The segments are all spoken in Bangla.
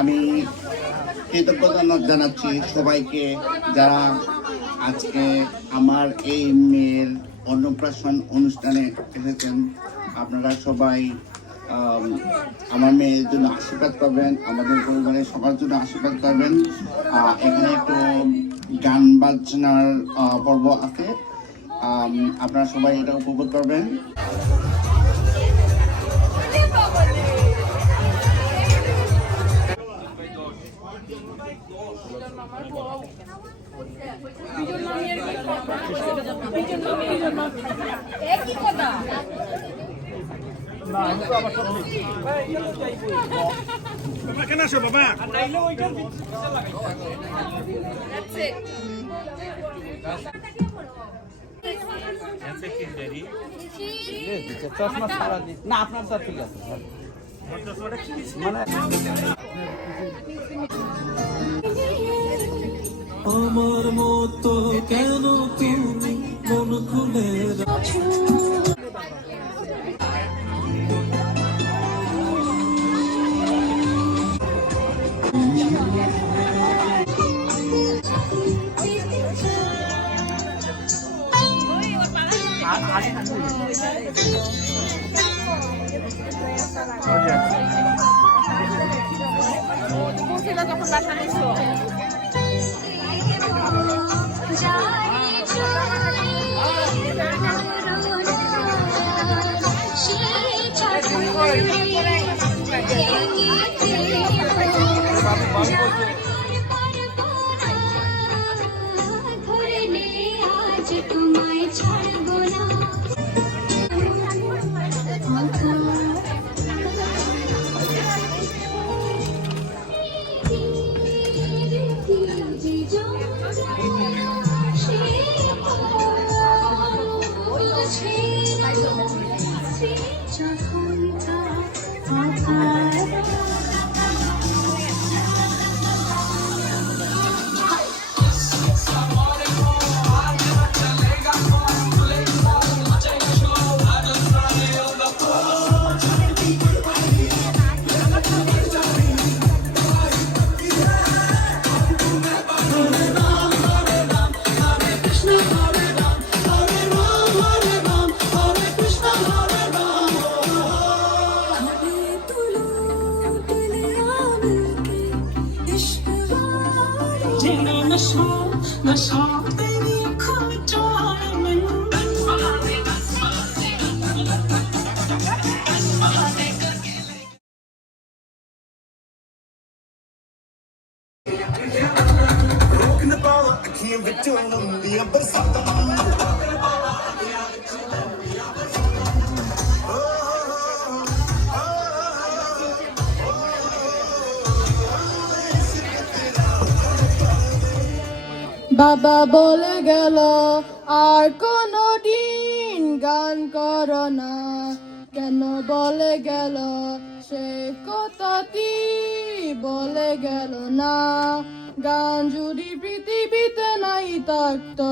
আমি কৃতজ্ঞতা জানাচ্ছি সবাইকে যারা আজকে আমার এই মেয়ের অন্নপ্রাশন অনুষ্ঠানে এসেছেন। আপনারা সবাই আমার মেয়ের জন্য আশীর্বাদ করবেন, আমাদের পরিবারের সবার জন্য আশীর্বাদ করবেন। এখানে একটু গান বাজনার পর্ব আছে, আপনারা সবাই এটা উপভোগ করবেন। কেন আসো বাবা? চশমা সারা দিন না, আপনার স্যার ঠিক আছে মানে আমার মতো কেন তুমি মন খুলে যখন বাসা নিছো বাবা বলে গেল আর কোনো দিন গান করো না, কেন বলে গেল সে কথাটি বলে গেল না। গান যদি পৃথিবীতে নাই থাকতো,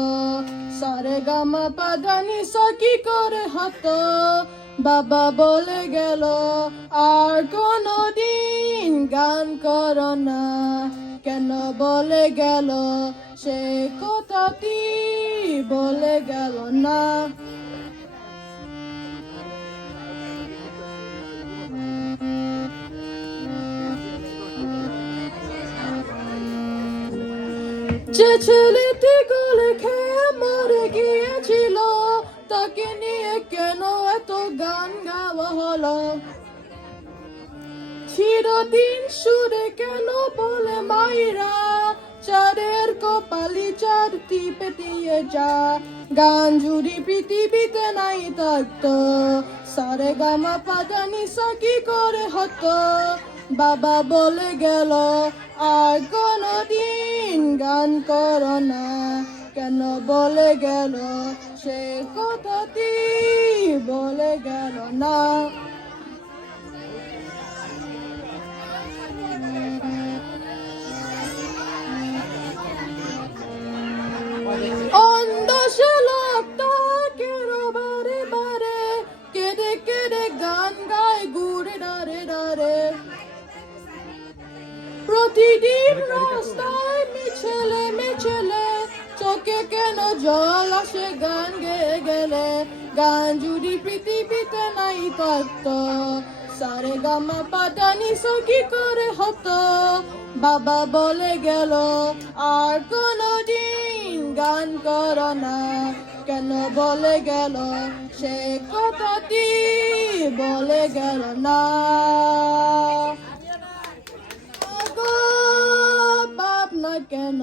সারে গামা পাদানি সা কি করে হতো। বাবা বলে গেল আর কোনো দিন গান করো না, কেন বলে গেল সে কথাটি বলে গেল না। যে ছেলেটি গলে খেয়ে মরে গিয়েছিল, তাকে নিয়ে কেন এত গান গাওয়া হলো। চিরদিন সুরে কেন বলে মাইরা, চারের কপালি চার টিপে দিয়ে যা। গান যদি পৃথিবীতে নাই থাকতো, সারে গামা পাদানি সা কি করে হতো। বাবা বলে গেল আর কোনো দিন গান করো না, কেন বলে গেল সে কথাটি বলে গেল না। অন্ধ সে লোকটা কেন বারে বারে কেঁদে কেঁদে গান গায় ঘুরে ডারে ডারে। প্রতিদিন রাস্তায় মিছিলে মিছিলে চোখে কেন জল আসে গান গেয়ে গেলে। গান যদি পৃথিবীতে নাই থাকতো, সারে গামা পাদানি সা কি করে হতো। বাবা বলে গেল আর কোনো দিন গান করো না, কেন বলে গেল সে কথাটি বলে গেল না। বাপ না কেন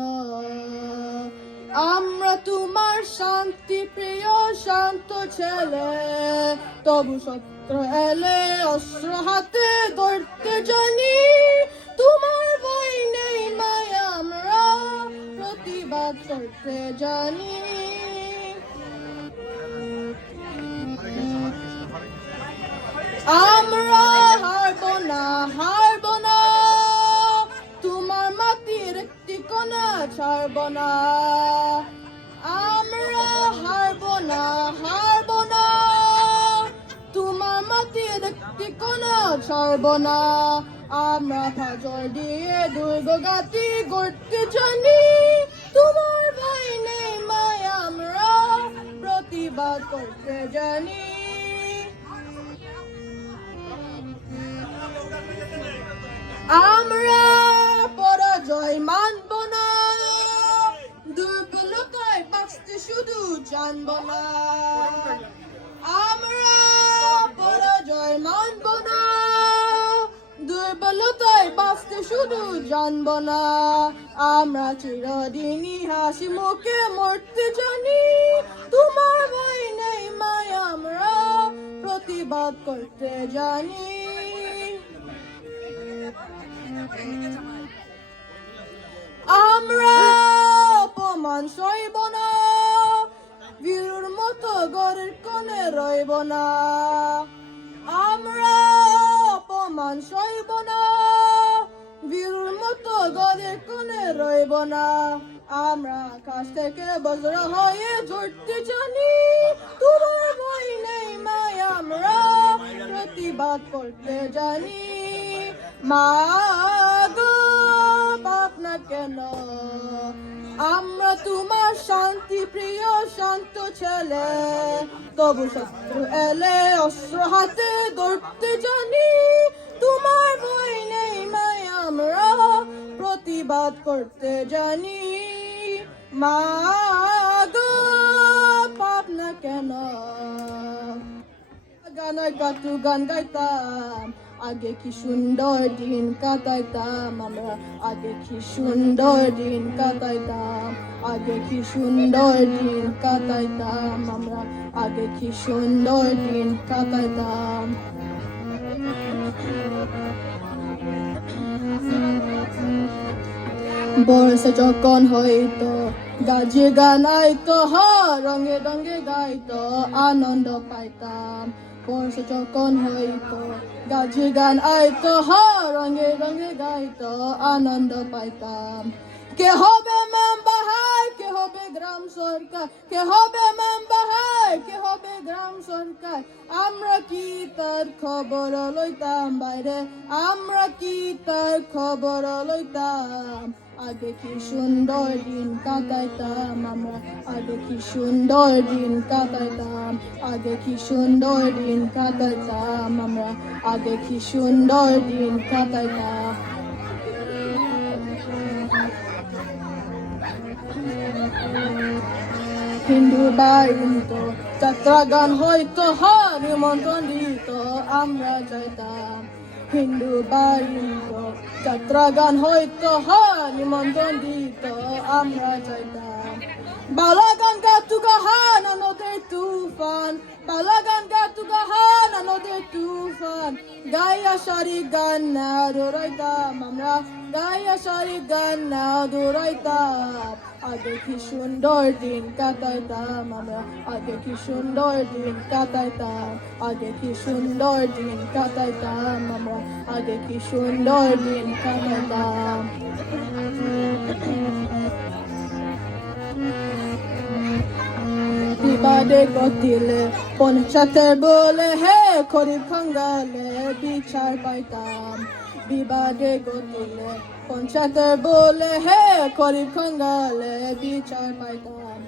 আমরা তোমার শান্তি প্রিয় শান্ত ছেলে, তবু শত্র এলে অস্ত্র হাতে ধরতে জানি। তোমার ভয় নেই মায়া আমরা প্রতিবাদ করতে জানি। আমরা হারবো না হারবো না, তোমার মাটির একটি কোণা ছাড়বো না। আমরা হারবো না হারবো না, তোমার মাটির একটি কোণা ছাড়বো না। আমরা ফাজল দিয়ে দুর্গগাতি গড়তে জানি। তোমার ভয় নেই মায়া আমরা প্রতিবাদ করতে জানি। আমরা পরাজয় মানব না, দুর্বলতায় বাঁচতে শুধু জানব না। আমরা পরাজয় মানব না, দুর্বলতায় বাঁচতে শুধু জানব না। আমরা চিরদিনই হাসি মুখে মরতে জানি। তোমার ভয় নেই মায়া আমরা প্রতিবাদ করতে জানি। আমরা অপমান সইব না, বীরুর মতো ঘরের কোণে রইব না। আমরা অপমান সইব না, বীরুর মতো ঘরের কোণে রইব না। আমরা আকাশ থেকে বজ্র হয়ে ঝরতে জানি। তোমার ভয় নেই মায়া আমরা প্রতিবাদ করতে জানি। মা গো বাপ না কেন আমরা তোমার শান্তি প্রিয় শান্ত ছেলে, তবু শত্রু এলে অস্ত্র হাতে ধরতে জানি। তোমার ভয় নেই মায়া আমরা প্রতিবাদ করতে জানি। মা গো বাপ না কেন গানের কাটু গান গাইতাম, আগে কি সুন্দর দিন কাটাইতাম আমরা। আগে কি সুন্দর দিন কাটাইতাম, আগে কি সুন্দর দিন কাটাইতাম আমরা। আগে কি সুন্দর দিন কাটাইতাম। বর্ষা যখন হইতো গাজে গান আইতো হ রঙে রঙে গাইতো আনন্দ পাইতাম বর্ষ যখন হইতো গাজে গান আইতো হ রঙে রঙে গাইতো আনন্দ পাইতাম কে হবে মেম্বার হাই কে হবে গ্রাম সরকার কে হবে মেম্বার হাই কে হবে গ্রাম সরকার আমরা কি তার খবর লইতাম বাইরে আমরা কি তার খবর লইতাম আগে কি সুন্দর দিন কাটাইতাম আমরা আগে কি সুন্দর দিন কাটাইতাম আগে কি সুন্দর দিন কাটাইতাম আমরা আগে কি সুন্দর দিন কাটাইতাম হিন্দু বাড়িতো যাত্রা গান হইতো নিমন্ত্রণ দিত আমরা যাইতাম হিন্দু বাড়িতো যাত্রা গান হইতো নিমন্ত্রণ দিত আমরা যাইতাম বালাগান গাতু গাহান নদীর তুফান বালাগান গাতু গাহান নদীর তুফান গাইয়া সারি গান না দৌড়াইতাম আমরা গাইয়া সারি গান না দৌড়াইতাম আগে কি সুন্দর দিন কাটাইতাম আমরা আগে কি সুন্দর দিন কাটাইতাম আগে কি সুন্দর দিন কাটাইতাম আমরা আগে কি সুন্দর দিন কাটাইতাম বিবাদে গতিলে পঞ্চায়েতের বলে হে খরিফ খাঙ্গালে বিচার পাইতাম বিবাদে গতিলে পঞ্চায়েতের বলে হে খরিফ খাঙ্গালে বিচার পাইতাম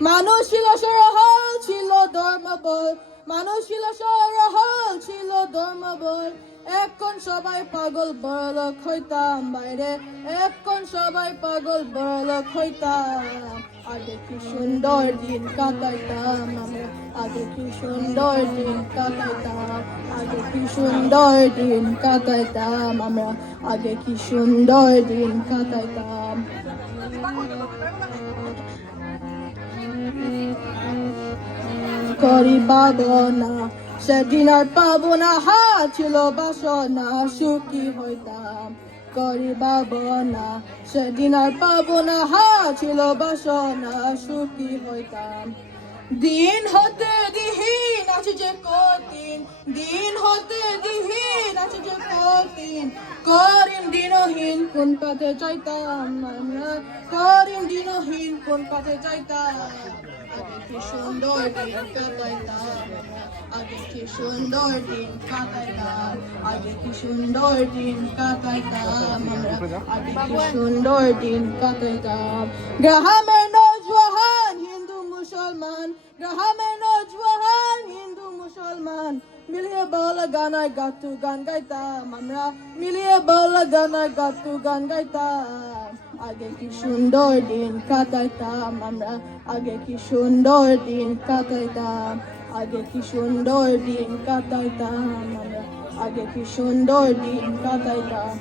মানুষ ছিল সরহল ছিল ধর্মবল মানুষ ছিল সরহল ছিল ধর্মবল এখন সবাই পাগল বড়লোক হইতাম বাইরে এখন সবাই পাগল বড়লোক হইতাম আগে কি সুন্দর দিন কাটাইতাম আমরা আগে কি সুন্দর দিন কাটাইতাম আগে কি সুন্দর দিন কাটাইতাম আমরা আগে কি সুন্দর দিন কাটাইতাম করি পাবো না সেদিন আর পাবো না ছিল বাসনা সুখী হইতাম করি পাবো না সেদিন আর পাবো না ছিল বাসনা সুখী হইতাম দিন হতে দিহীন আছে যে কঠিন দিন হতে দিহীন আছে যে কঠিন করিম দিনহীন কোন পথে চাইতাম আমরা করিম দিনহীন কোন পথে চাইতাম আগে কি সুন্দর দিন কাটাইতাম আগে কি সুন্দর দিন কাটাইতাম আগে কি সুন্দর দিন কাটাইতাম আমরা আগে কি সুন্দর দিন কাটাইতাম গ্রামের নওজওয়ান হিন্দু মুসলমান গ্রামের নওজওয়ান হিন্দু মুসলমান মিলিয়ে বলা গানায় গাতু গান গাইতাম আমরা মিলিয়ে বলা গানায় গাতু গান গাইতাম আগে কি সুন্দর দিন কাটাইতাম আমরা আগে কি সুন্দর দিন কাটাইতাম আগে কি সুন্দর দিন কাটাইতাম আমরা আগে কি সুন্দর দিন কাটাইতাম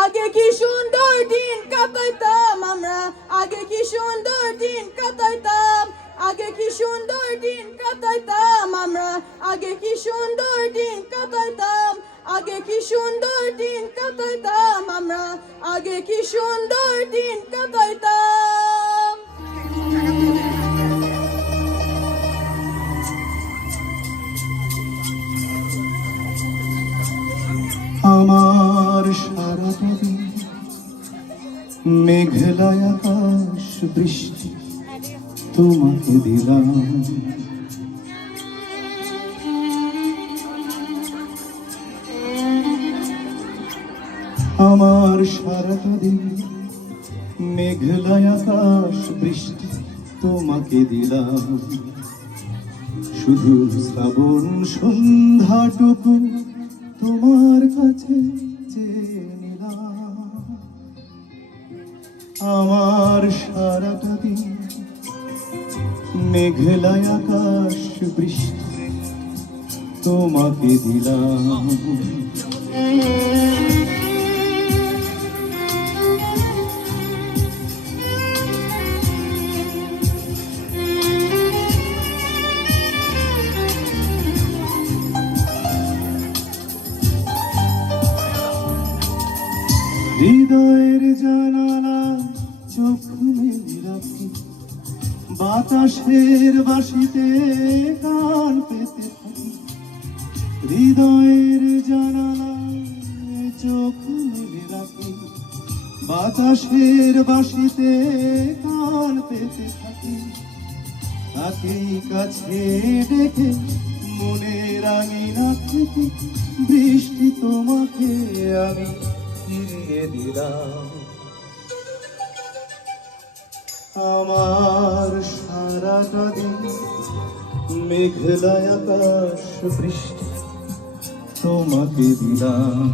আগে কি সুন্দর দিন কাটাইতাম আমরা আগে কি সুন্দর দিন কাটাইতাম আগে কি সুন্দর দিন কাটাইতাম আমরা আগে কি সুন্দর দিন কাটাইতাম আগে কি সুন্দর দিন কাটাইতাম আমরা আগে কি সুন্দর দিন কাটাইতাম আমার সারাটা দিন মেঘলা আকাশ বৃষ্টি তোমাকে দিলাম আমার সারাটা দিন মেঘলা আকাশ বৃষ্টি তোমাকে দিলাম শুধু শ্রাবণ সন্ধ্যাটুকু তোমার কাছে চেয়ে নিলাম আমার সারাটা দিন মেঘলা আকাশ বৃষ্টি তোমাকে দিলাম হৃদয়ের জানালা চোখ মেলে রাখি বাতাসের বাঁশিতে গান পেতে থাকি, হৃদয়ের জানালায় চোখ মেলে রাখি। বাতাসের বাঁশিতে গান পেতে থাকি, তাকেই কাছে ডেকে মনের আঙিনা থেকে বৃষ্টি তোমাকে আমি ফিরিয়ে দিলাম। আমার সারাটা দিন মেঘলা আকাশ বৃষ্টি তোমাকে দিলাম।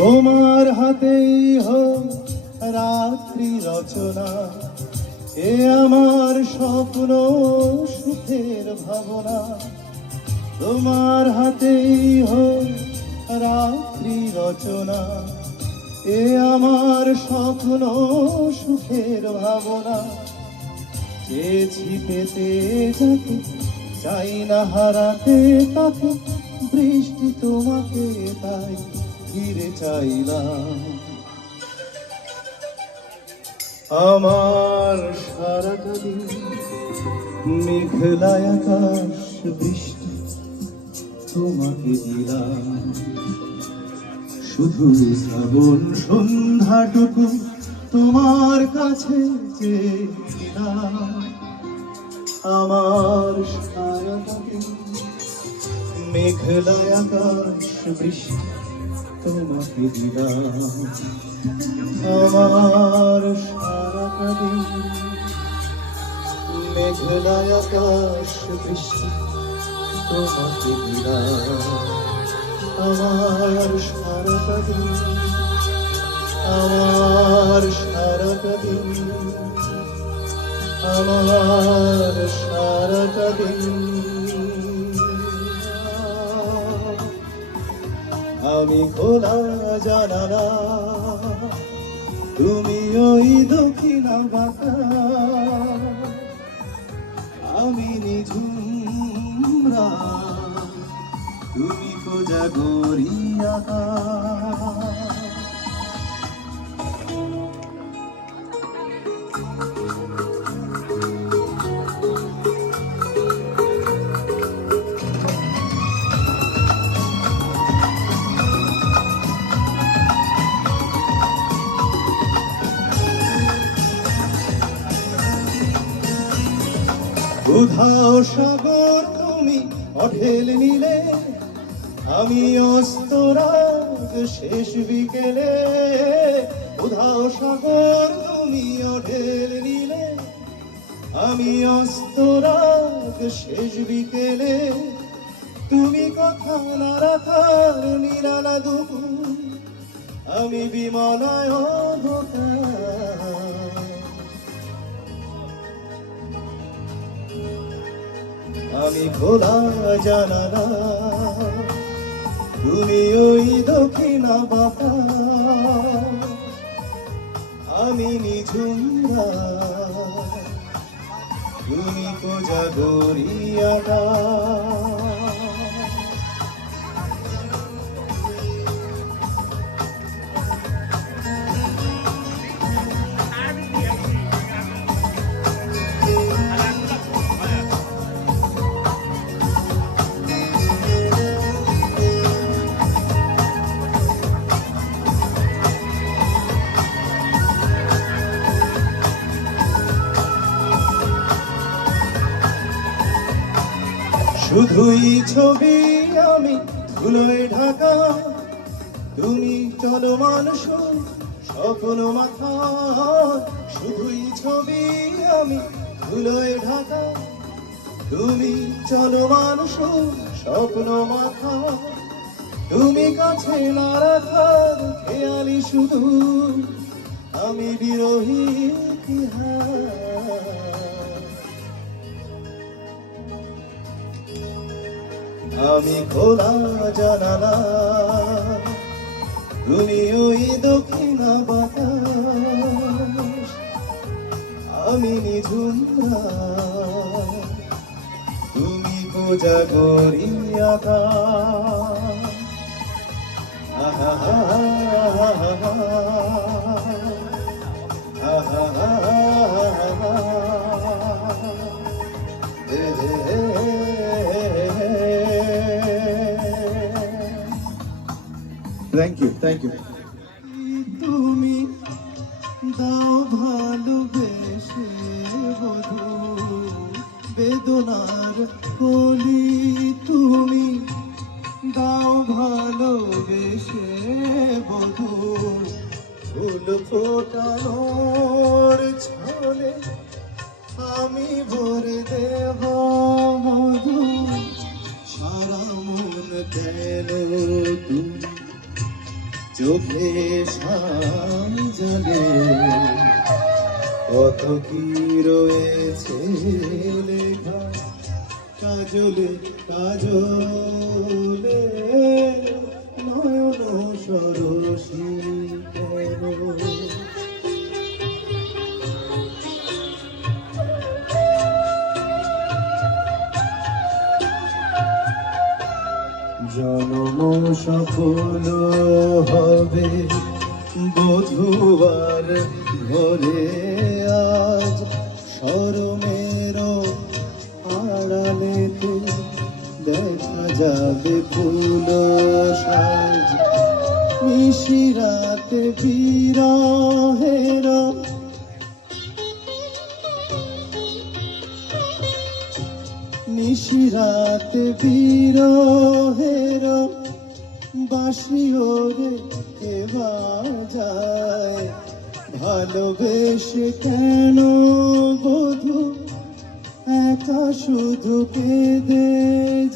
তোমার হাতেই হোক রাত্রি রচনা, এ আমার স্বপ্ন সুখের ভাবনা। তোমার হাতেই হোক রাত্রি রচনা, এ আমার স্বপ্ন সুখের ভাবনা। চেয়েছি পেতে যাকে, চাই না হারাতে তাকে, বৃষ্টি তোমাকে তাই ফিরে চাইলাম। আমার সারাটা দিন মেঘলা আকাশ বৃষ্টি তোমাকে দিলাম। শুধু শ্রাবণ সন্ধ্যাটুকু তোমার কাছে চেয়েছিলাম। আমার সারাটা দিন মেঘলা আকাশ বৃষ্টি তোমাকে দিলাম। আমার সারাটা দিন মেঘলা আকাশ বৃষ্টি তোমাকে দিলাম। আমার সারাটা দিন, আমার সারাটা দিন, আমার সারাটা দিন আমি খোলা জানালা, তুমি ওই দক্ষিণা বাঁকা, আমি নিঝুম রাত, তুমি কোজাগরিয়া। উধাও সাগর তুমি অঢেল নিলে, আমি অস্তরাগ শেষ বিকেলে। উধাও সাগর তুমি অঢেল নিলে, আমি অস্তরাগ শেষ বিকেলে। তুমি কথা না রাখার নিরালা দুপুর, আমি বিমলায় আমি খোলা জানালা, তুমি ওই দক্ষিণা বাঁকা, আমি নিঝুম রাত, তুমি কোজাগরিয়া। শুধুই ছবি আমি ধুলোয় ঢাকা, তুমি চলমান স্বপ্ন মাথা। শুধুই ছবি আমি ধুলোয় ঢাকা, তুমি চলমান স্বপ্ন মাথা। তুমি কাছে না রাখার খেয়ালি শুধু, আমি বিরহী ইতিহাস। আমি খোলা জানালা, তুমি ওই দক্ষিণা বাতাস, আমি নিঝুম রাত, তুমি কোজাগরী আকাশ। আহা হা হা হা হা, আহা হা হা হা, হে হে হে হে। Thank you. তুমি দাও ভালোবেসে বধু বেদনার কলি, তুমি দাও ভালোবেসে বধু ফুল ফোটানোর ছলে আমি ভরে দেব মধু। সারা মন কেন তুমি চোখে সাজালে, কত কি রয়েছে লেখা কাজলে কাজলে, নয়ন সরসী কেন। জনম সফল হবে বধুবার ঘরে, আজ শরমের আড়ালেতে দেখা যাবে ফুল সাজ। নিশিরাতে বিরহের নিশিরাতে বিরহের বাঁশিও রে কে বাজায়। ভালোবেসে কেন বধু একা শুধু কেঁদে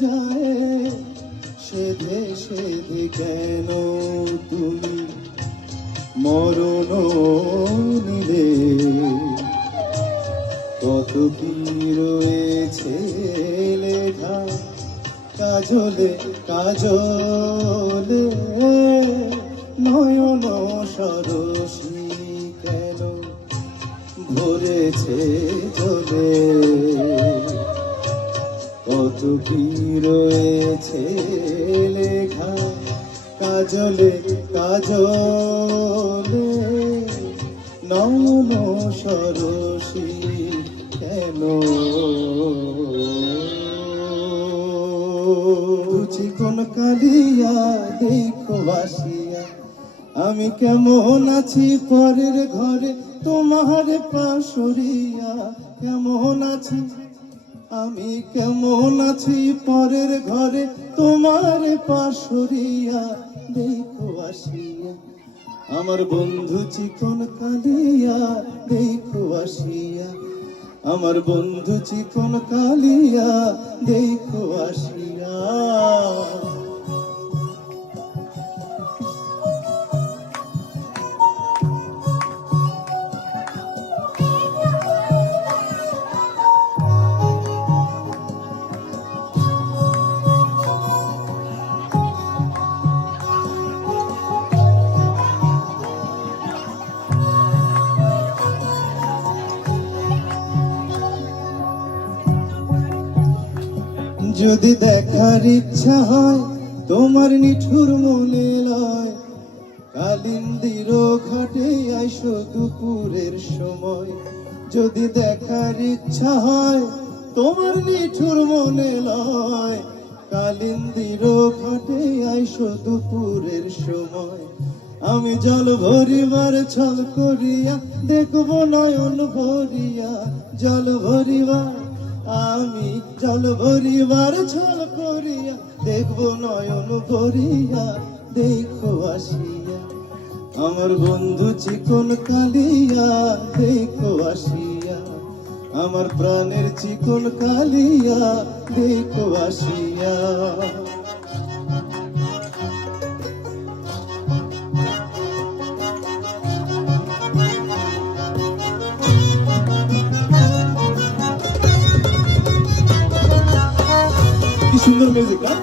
যায়, সেধে সেধে কেন তুমি মরণ নিলে। কত কি রয়েছে লেখা কাজলে কাজলে, নয়ন সরসী কেন ভরেছে জলে। কত কি রয়েছে লেখা কাজলে কাজলে, নয়ন সরসী কেন। চিকন কালিয়া দেখো আসিয়া, আমি কেমন আছি পরের ঘরে তোমার পাশরিয়া। কেমন আছি আমি, কেমন আছি পরের ঘরে তোমার পাশরিয়া। দেখো আসিয়া আমার বন্ধু চিকন কালিয়া, দেখো আসিয়া আমার বন্ধু চিকন কালিয়া, দেখো আসিয়া। যদি দেখার ইচ্ছা হয় তোমার নিঠুর মনে লয়, কালিন্দির ঘাটে আইসো দুপুরের সময়। যদি দেখার ইচ্ছা হয় তোমার নিঠুর মনে লয়, কালিন্দির ঘাটে আইসো দুপুরের সময়। আমি জল ভরিবার ছল করিয়া দেখবো নয়ন ভরিয়া, জল ভরিবার আমি জল ভরিবার ছল করিয়া দেখবো নয়ন ভরিয়া। দেখো আসিয়া আমার বন্ধু চিকন কালিয়া, দেখো আসিয়া আমার প্রাণের চিকন কালিয়া, দেখো আসিয়া। সুন্দর মিউজিক না?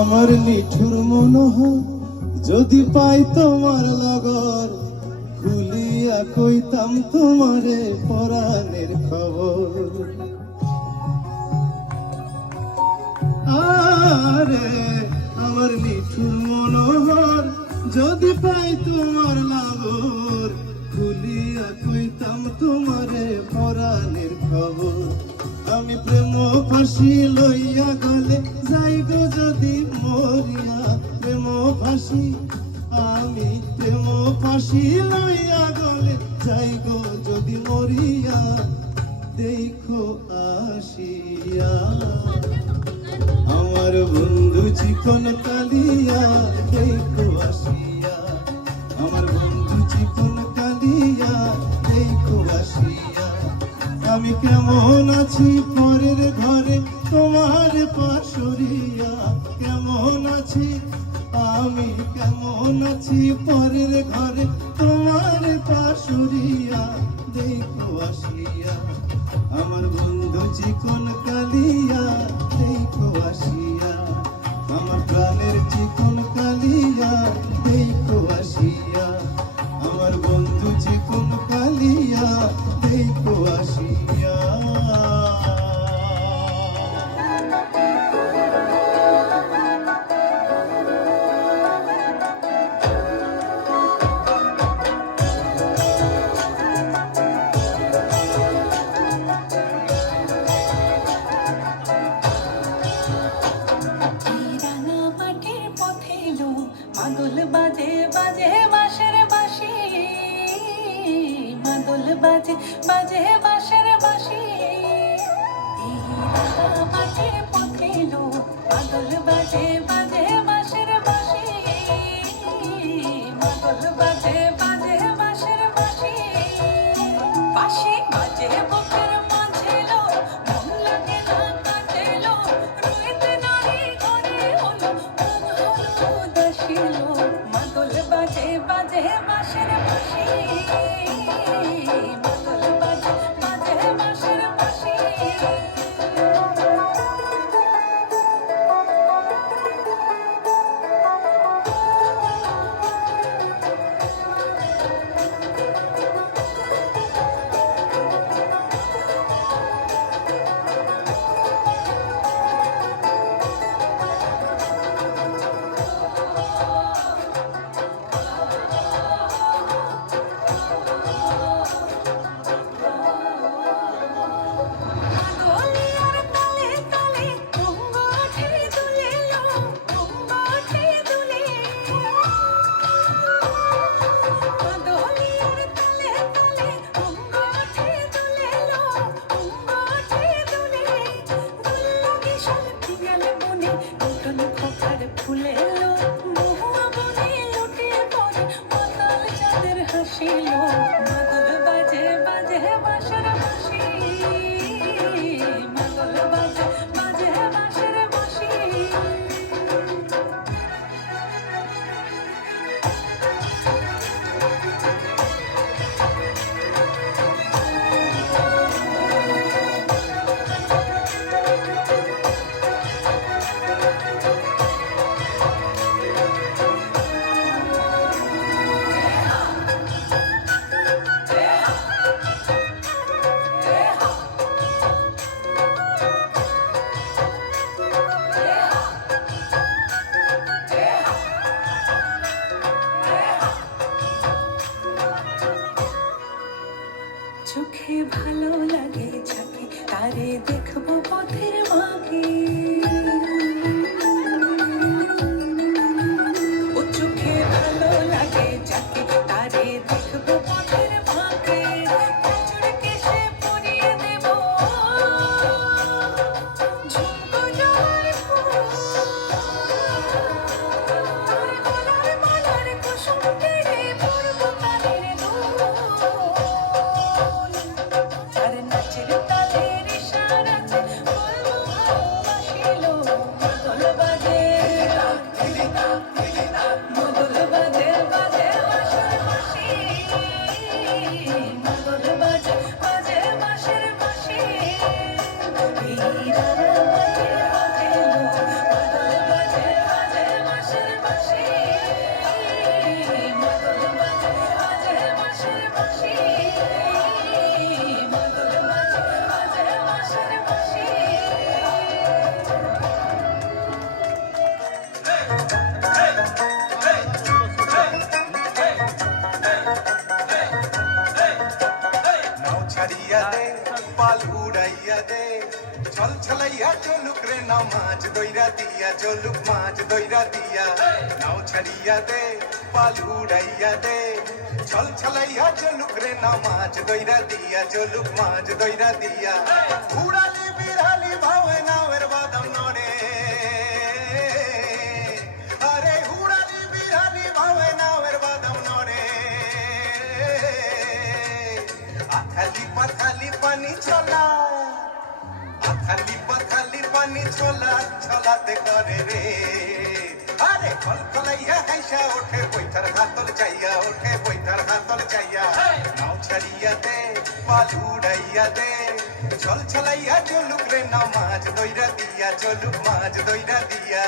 আমার নিঠুর মনোহর যদি পাই তোমার লগর খুলিয়া কইতাম তোমারে পরাণের খবর। আরে আমার নিঠুর মনোহর যদি পাই তোমার লগর খুলিয়া কইতাম তোমারে পরাণের খবর। আমি প্রেম ফাঁসি লইয়া গলে যাই গো যদি মরিয়া, প্রেম ফাঁসি আমি প্রেম ফাঁসি লইয়া গলে যাই গো যদি মরিয়া, দেখো আসিয়া আমার বন্ধু চিকন কালিয়া, দেখো আসিয়া আমার বন্ধু চিকন কালিয়া, দেখো আসিয়া। আমি কেমন আছি পরের ঘরে তোমার পাশরিয়া, কেমন আছি আমি কেমন আছি পরের ঘরে তোমার পাশরিয়া, দেখো আসিয়া আমার বন্ধু চিকন কালিয়া, দেখো আসিয়া আমার প্রাণের চিকন কালিয়া, দেখো আসিয়া আমার বন্ধু চিকন কালিয়া, দেখো আসিয়া। রাঙা মাটির পথে এলো মাদল বাজে বাজে বাঁশের বাঁশি, মাদল বাজে বাজে বাঁশের বাঁশি। রাঙা মাটির পথে এলো মাদল বাজে বাজে বাঁশের বাঁশি, মাদল বাজে বাজে বাঁশের বাঁশি। বাঁশি বাজে বুকের মাঝে লো, মন লাগে না কাঁদে লো, রইতে নারী ঘরে হলো মন হলো উদাসী লো। মাদল বাজে বাজে বাঁশের বাঁশি, মাদল বাজে বাজে বাঁশের বাঁশি। দোলিয়ার তালে তালে ঘুঙ্গঠে দুলে লো, ঘুঙ্গঠে দুলে। দোলিয়ার তালে তালে ঘুঙ্গঠে দুলে লো, ঘুঙ্গঠে দুলে। দুল্লাগে শালটি গেলে বনে নতুন খোকার ফুলে লো, মহুয়া বনে লুটে পড়ে মাতাল চাঁদের হাসি লো। মাদল বাজে বাজে বাঁশের বাঁশি, মাদল বাজে বাজে বাঁশের বাঁশি। নাও মাছ দইরা দিয়া চলুক মাছ দইরা দিয়া নাও ছাড়িয়া দে পাল উড়াইয়া দে ছল ছলাইয়া চলুক রে নাও মাছ দইরা দিয়া চলুক মাছ দইরা দিয়া উড়ালি বিড়ালি ভাবে নাওয়ের বাদাম নড়ে আরে উড়ালি বিড়ালি ভাবে নাওয়ের বাদাম নড়ে আখালি পাখালি পানি চলা আখালি পাখালি পানি চলা চলাতে করে রে আরে কলকলাইয়া হাইসা ওঠে বৈঠার হাতল চাইয়া ওঠে বৈঠার হাতল চাইয়া নাও ছাড়িয়া দে পাল উড়াইয়া দে চল ছলাইয়া চলুক রে নাও মাছ দইরা দিয়া চলুক মাছ দইরা দিয়া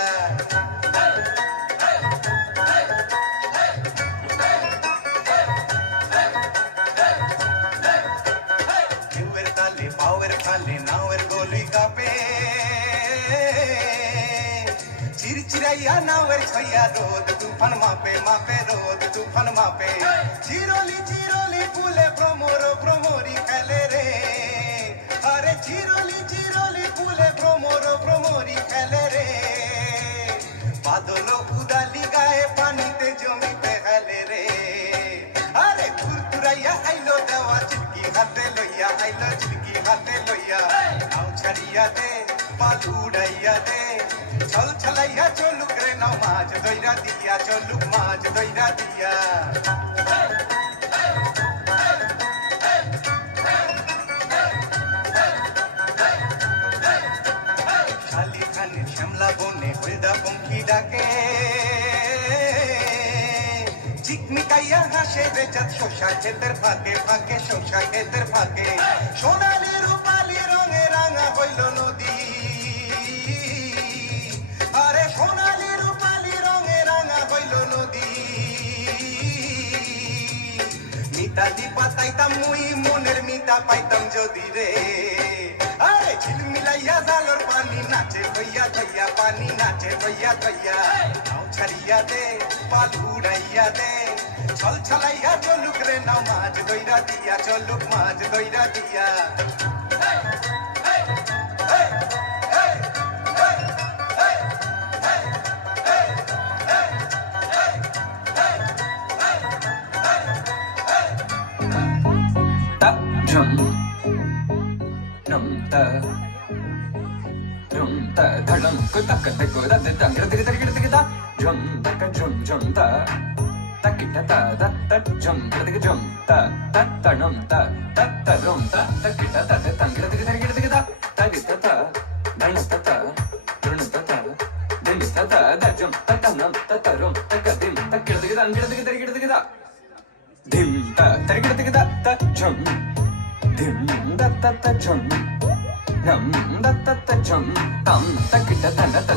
ঢেউয়ের তালে পাওয়ের খালে নাওয়ের গলি কাপে চিরচিরাইয়া নাওয়ের ছইয়া রোদ তুফান মাপে মাপে রোদ তুফান মাপে চিরলি চিরলি ফুলে ভ্রমর ভ্রমরি খেলে রে আরে চিরলি চিরলি ফুলে ভ্রমর ভ্রমরি খেলে রে বাদল উদালি গায়ে পানিতে জমিতে হেলে রে আরে তুরতুরাইয়া আইলো দেওয়া চিটকি হাতে লইয়া আইলো চিটকি হাতে লইয়া নাও ছাড়িয়া দে পাল উড়াইয়া দে ছল ছলাইয়া চলুক রে নাও মাছ দইরা দিয়া চলুক মাছ দইরা দিয়া শালি খানে শ্যামলা বনে হলদা পঙ্খি ডাকে চিকমিকাইয়া হাসে বেজাত শোষা ক্ষেতের ফাঁকে ফাঁকে শোষা ক্ষেতের ফাঁকে সোনালি রূপালি রঙে রাঙা হইল নদী আরে সোনালি রূপালি রঙে রাঙা হইল নদী মিতালি পাতাইতাম মুই মনের মিতা পাইতাম যদি রে আরে ঝিলমিলাইয়া জালর পানি নাচে ভইয়া থইয়া পানি নাচে ভইয়া থইয়া নাও ছাড়িয়া দে পাল উড়াইয়া দে ছল ছলাইয়া চলুক রে নাও মাছ দইরা দিয়া চলুক মাছ দইরা দিয়া Jum num ta jum ta dhalam ko tak ta ko da da da da da jum ta ka jum ta ta ki ta da ta jum ta ta num ta rum ta ki ta da da da ta ki ta ta dhan ta run ta din ta da jum ta num ta rum ta ka dim ta ki da dim ta ta jum dim da ta jum nam da ta jum tam ta kita ta da ta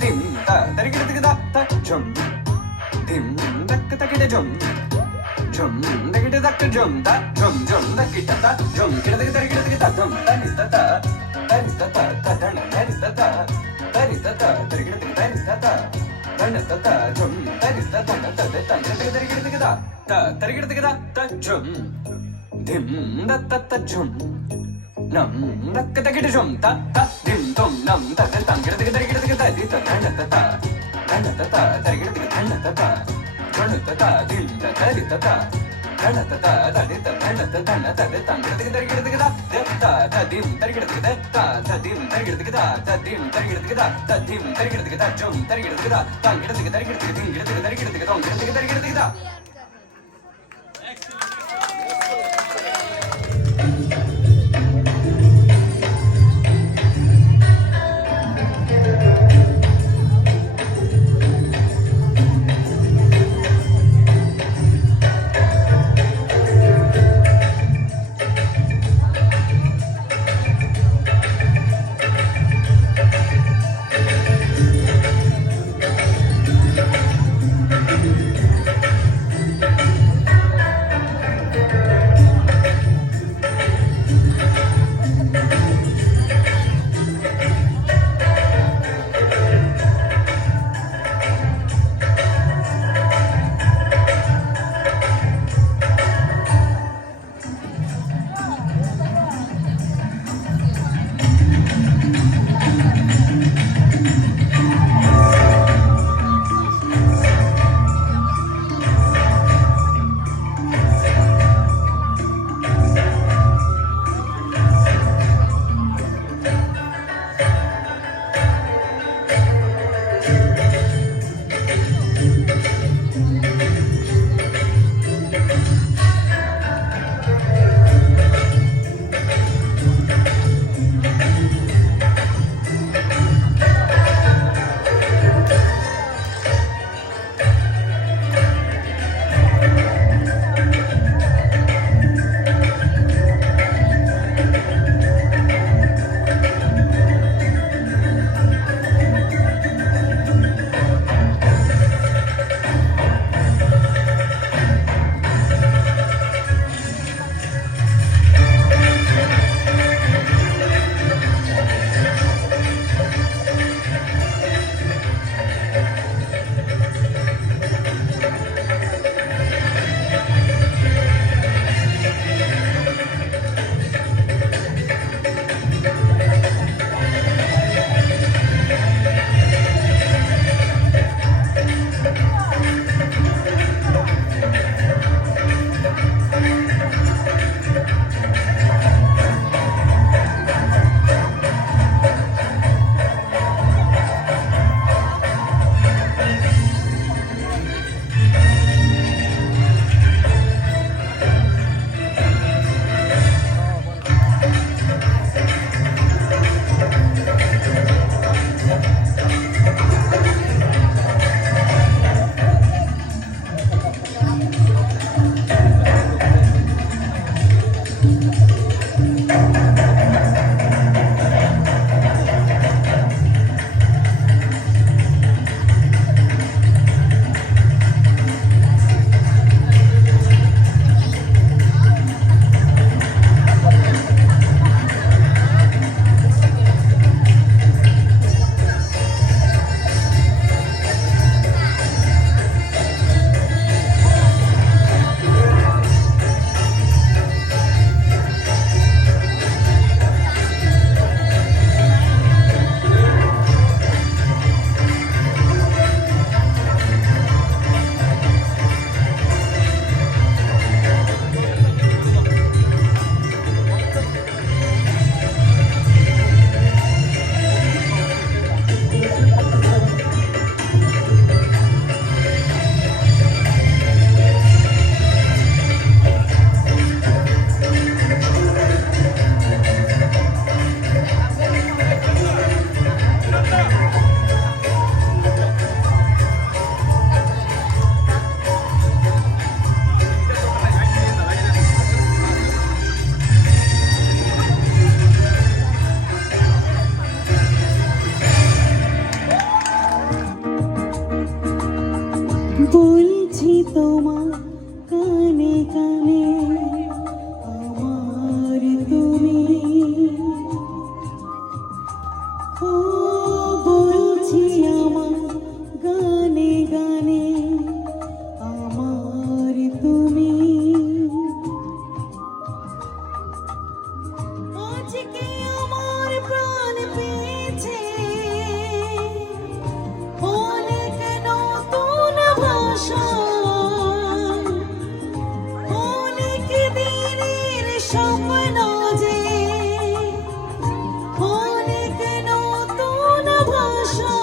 dim ta ta jum dim da kita jum da kita da jum ta jum da kita ta jum kita jum ta ni ta ta ta da na ta jum ta ni ta ta jum dim da ta jum nam da kita jum ta dim tom nam ta ta di ta di ta dim ta di ta বলছি তোমার কানে কানে আমার তুমি ও বলছি আমার গানে গানে আমার তুমি আজকে আমার প্রাণ পেয়েছে অনেক নতুন ভাষা অনেক দিনের স্বপ্ন যে অনেক নতুন ভাষা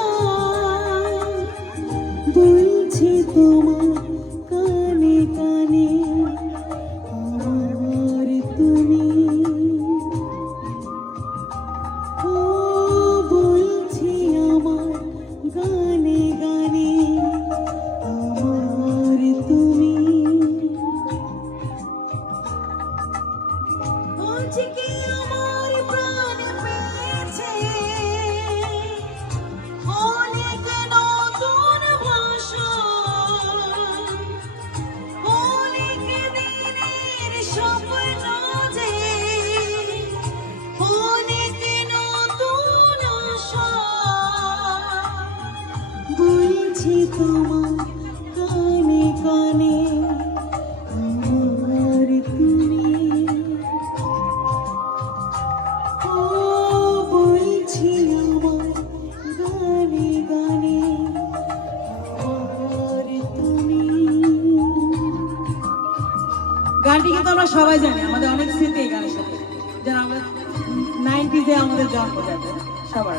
বলছি তোমার কানে কানে আমার তুমি ও বলছি আমার গানে গানে আমার তুমি আজকে আমার প্রাণ পেয়েছে অনেক নতুন ভাষা অনেক দিনের স্বপ্ন যে অনেক নতুন আশা বলছি তোমার কানে কানে আমার তুমি ও বলছি আমার গানে গানে আমার তুমি গানটি কিন্তু আমরা সবাই জানি, আমাদের অনেক স্মৃতি এই গানের সাথে, যারা আমরা 90s আমাদের জন্ম যাবে সবার।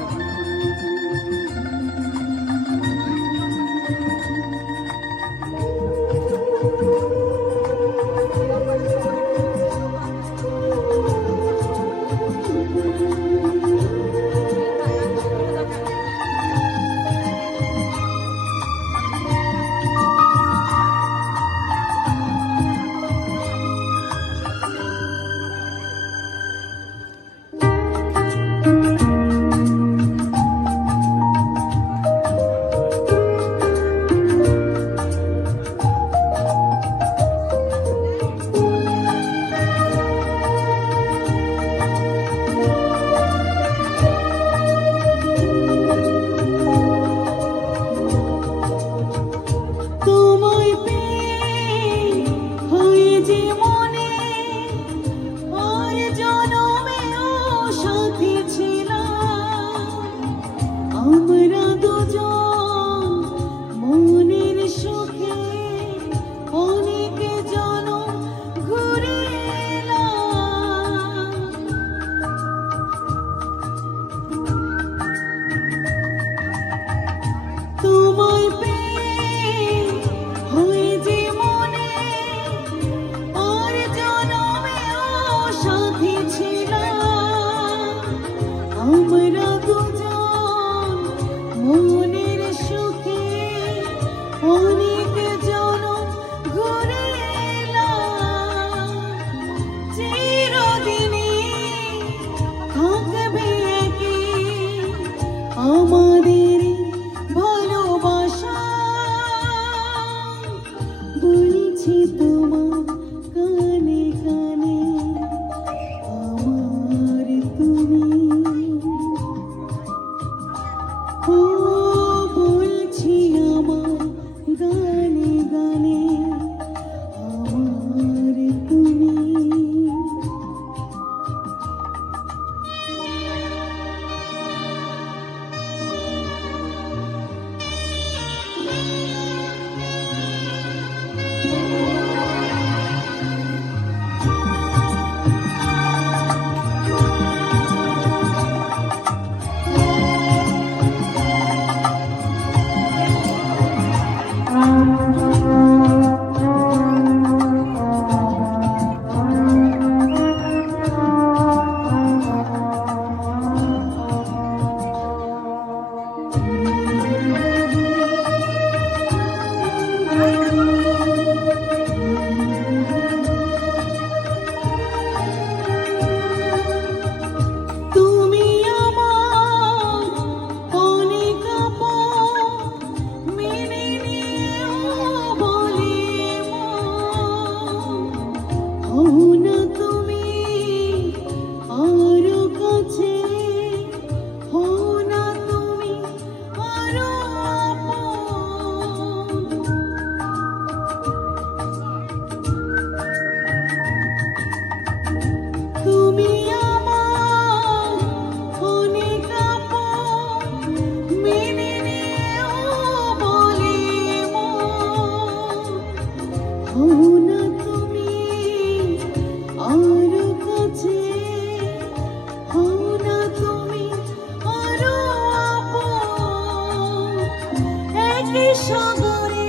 একই সাগরে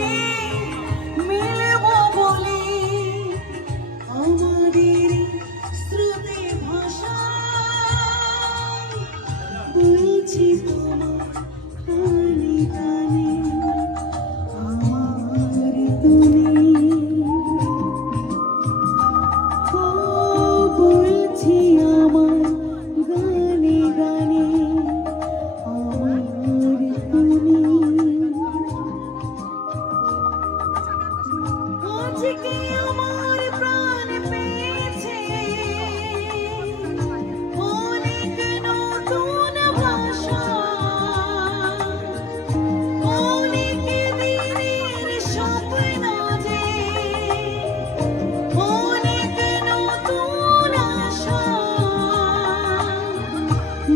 মিলব বলে আমাদের স্রোতে ভাষা বলছি তোমার কানে কানে আমার তুমি ও বলছি আমার গানে গানে আমার তুমি আজকে আমার প্রাণ পেয়েছে অনেক নতুন ভাষা অনেক দিনের স্বপ্ন যে অনেক নতুন আশা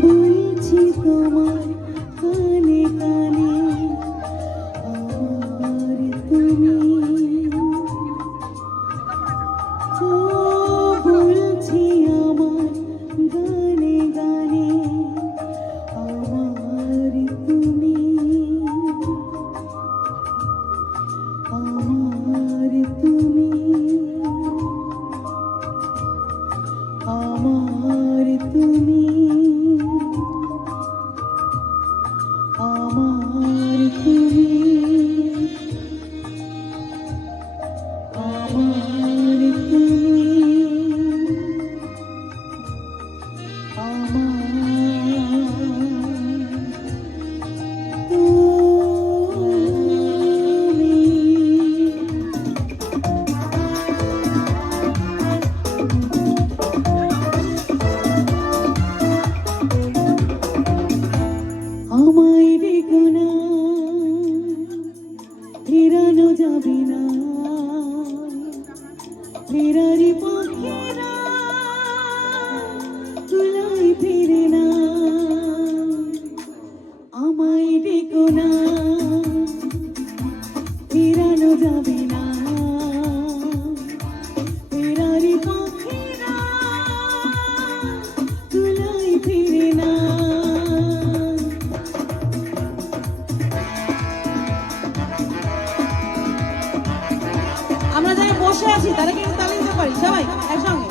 বলছি তোমার কানে কানে আমার তুমি ও বলছি আমার গানে গানে আমার তুমি আমার তুমি আমার তুমি আমার তুমি আমার আমায় ডেকো না ফেরানো যাবে না ফেরারি পাখিরা তুলাই ফিরে না আমায় ডেকো না ফেরানো যাবে না ফেরারি পাখিরা তুলাই ফিরে না আমরা যারা বসে আছি তারা কিন্তু তালি দিতে পারি সবাই একসঙ্গে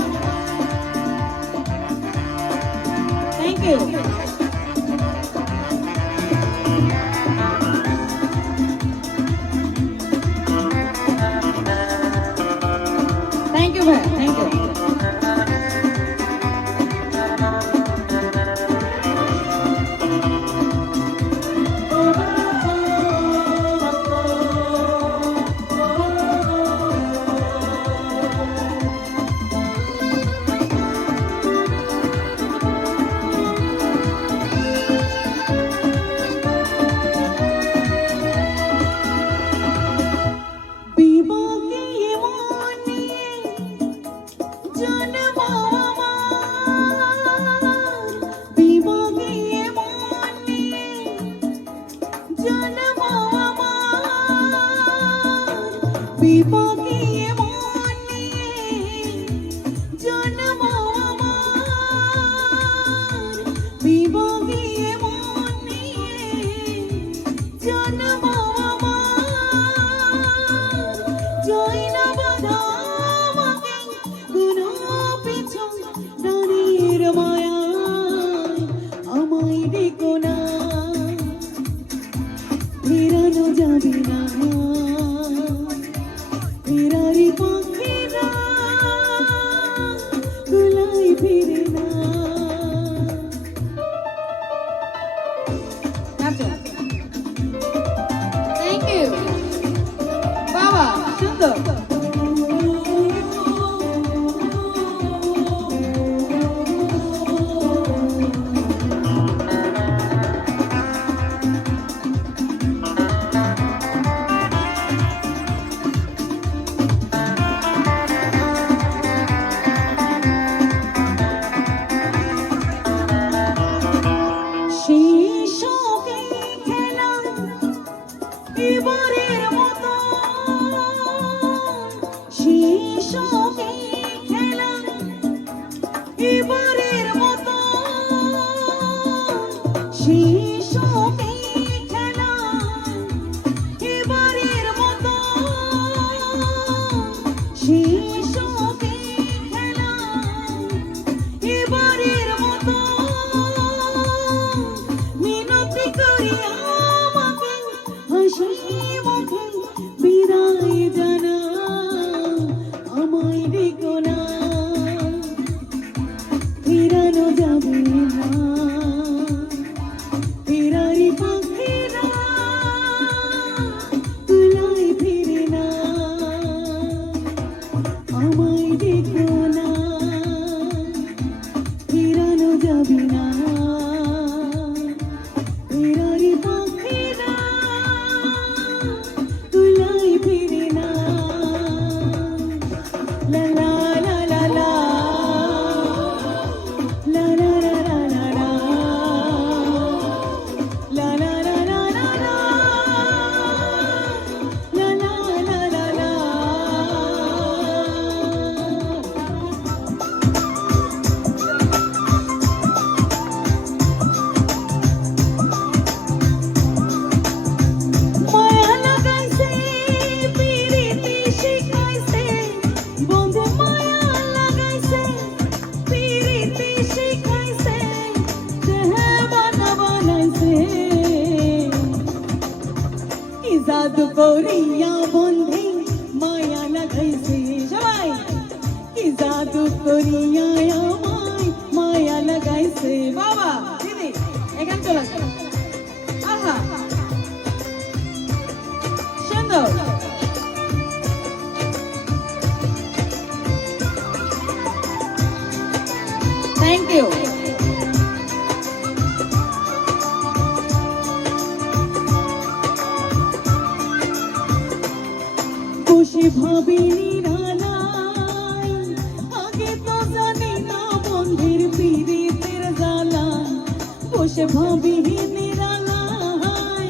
থ্যাংক ইউ থ্যাংক ইউ ভাইয়া থ্যাংক ইউ বিপদে মন নিয়ে জন্ম আমার বিপদে মন নিয়ে জন্ম আমার জয় না বাধা আমাকে কোনো পিছন প্রাণের মায়া আমায় ডেকো না ফেরানো যাবে না ফেরারি পাখিরা তুলাই ফিরে না থ্যাংক ইউ বাবা সুন্দর শিশুকে খেলা এবারের মতো শিশুকে খেলা এবারের মতো শিশুকে খেলা কি জাদু করিয়া বন্ধে মায়া লাগাইছে সবাই কি জাদু করিয়া আমায় মায়া লাগাইছে বাবা দিদি এখানে চলে আসো আহা সুন্দর থ্যাংক ইউ বসে ভাবি নিরালাই আগে তো জানি না বন্ধের পীড়িতের জ্বালা বসে ভাবি নিরালাই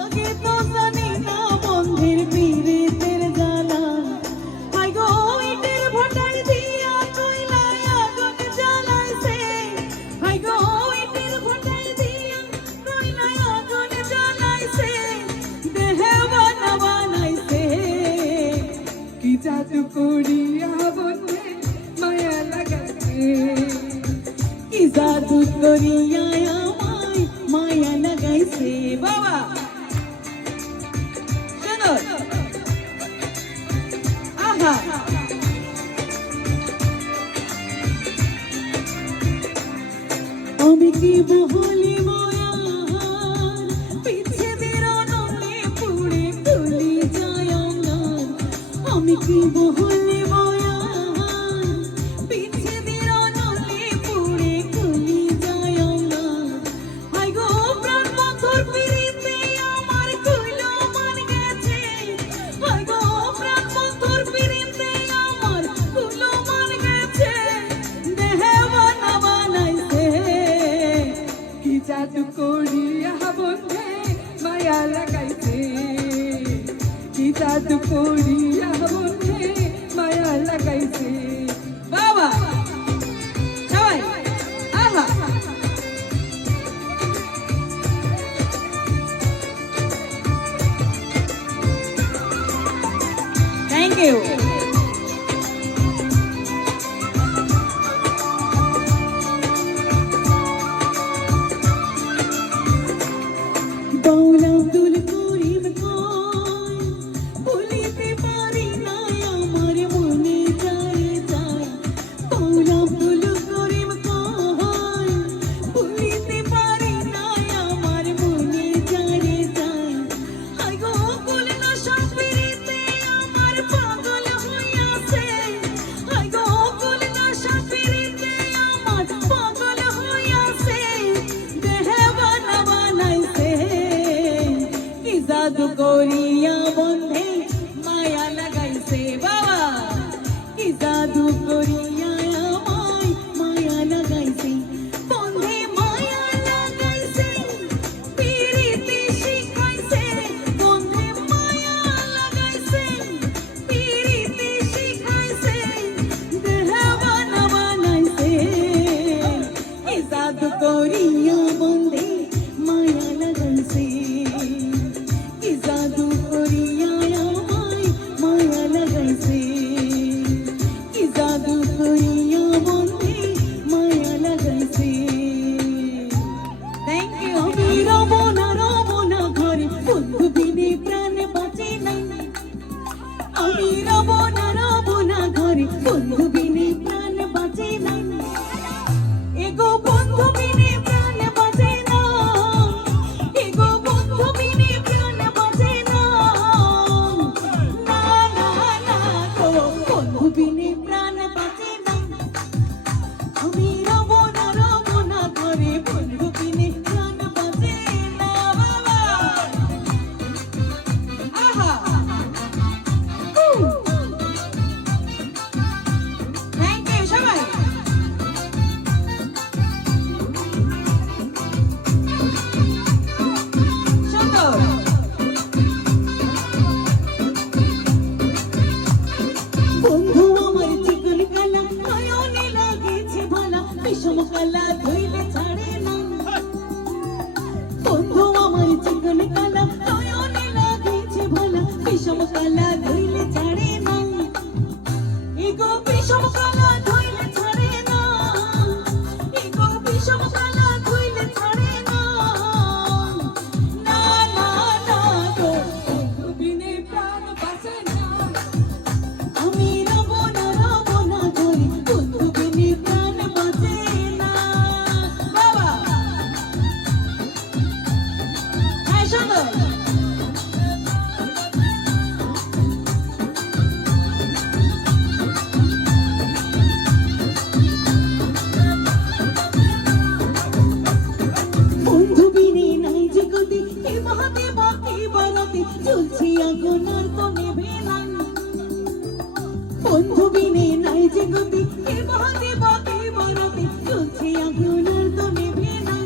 আগে তো জানি না বন্ধের পীড়িতের জ্বালা হাই গো ইটের ভটাই দিয়া কইলায় আগুন জ্বালাইছে হাই গো ইটের ভটাই দিয়া কইলায় আগুন জ্বালাইছে দেহে বানাইছে কি জাদু করিয়া বন্ধে মায়া লাগাইছে কি জাদু করিয়া আমায় মায়া লাগাইছে বাবা সুন্দর আহা আমি কি বহলি ময়ার পিছে বেরোনে পুড়ে তুলি যায় আমার আমি কি বহলি ময়ার পিছে বেরোনে পুড়ে তুলি যায় আমার হাই গো প্রাণ বন্ধুর পিড়িতে আমার কইলো মান গেছে হাই গো প্রাণ বন্ধুর পিড়িতে আমার কইলো মান গেছে দেহে বানাইছে কি জাদু করিয়া বন্ধে মায়া লাগাইছে কি জাদু করিয়া বন্ধে মায়া লাগাইছে বাবা সবাই আহা থ্যাংক ইউ বাউল আব্দুল করিম কয় ভুলিতে পারি না আমার মনে যায় যায় বাউল আব্দুল করিম কয় ভুলিতে পারি না আমার মনে যায় যায় হাই গো কুল না সাপিরিতে আমার পাগল হইয়াছে হাই গো কুল না সাপিরিতে আমার পাগল হইয়াছে দেহে বানাইছে কি জাদু করিয়া বন্ধে মায়া লাগাইছে বাবা কি জাদু করিয়া আমায় মায়া লাগাইছে বন্ধে মায়া লাগাইছে পিরিতি শিখাইছে বন্ধে মায়া লাগাইছে পিরিতি শিখাইছে দেহে বানাইছে কি জাদু করিয়া বন্ধে মায়া লাগাইছে কি জাদু করিয়া আমায় মায়া লাগাইছে কি জাদু করিয়া বন্ধে মায়া লাগাইছে থ্যাংক ইউ আমি রব না ঘরে বন্ধু বিনে প্রাণ বাঁচে নাই আমি রব না ঘরে বন্ধু বিনে প্রাণ বাঁচে নাই এগো বন্ধু বিনে প্রাণ বাঁচে না এগো বন্ধু বিনে প্রাণ বাঁচে না না না না গো বন্ধু বিনে প্রাণ বাঁচে না আমি রব না ঘরে বন্ধু বিনে প্রাণ বাঁচে না বাবা জ্বলছে আগুন আর তো নেভে না বন্ধু বিনে নাই যে গতি কে বহাতে বাকি বরতে জ্বলছে আগুন আর তো নেভে না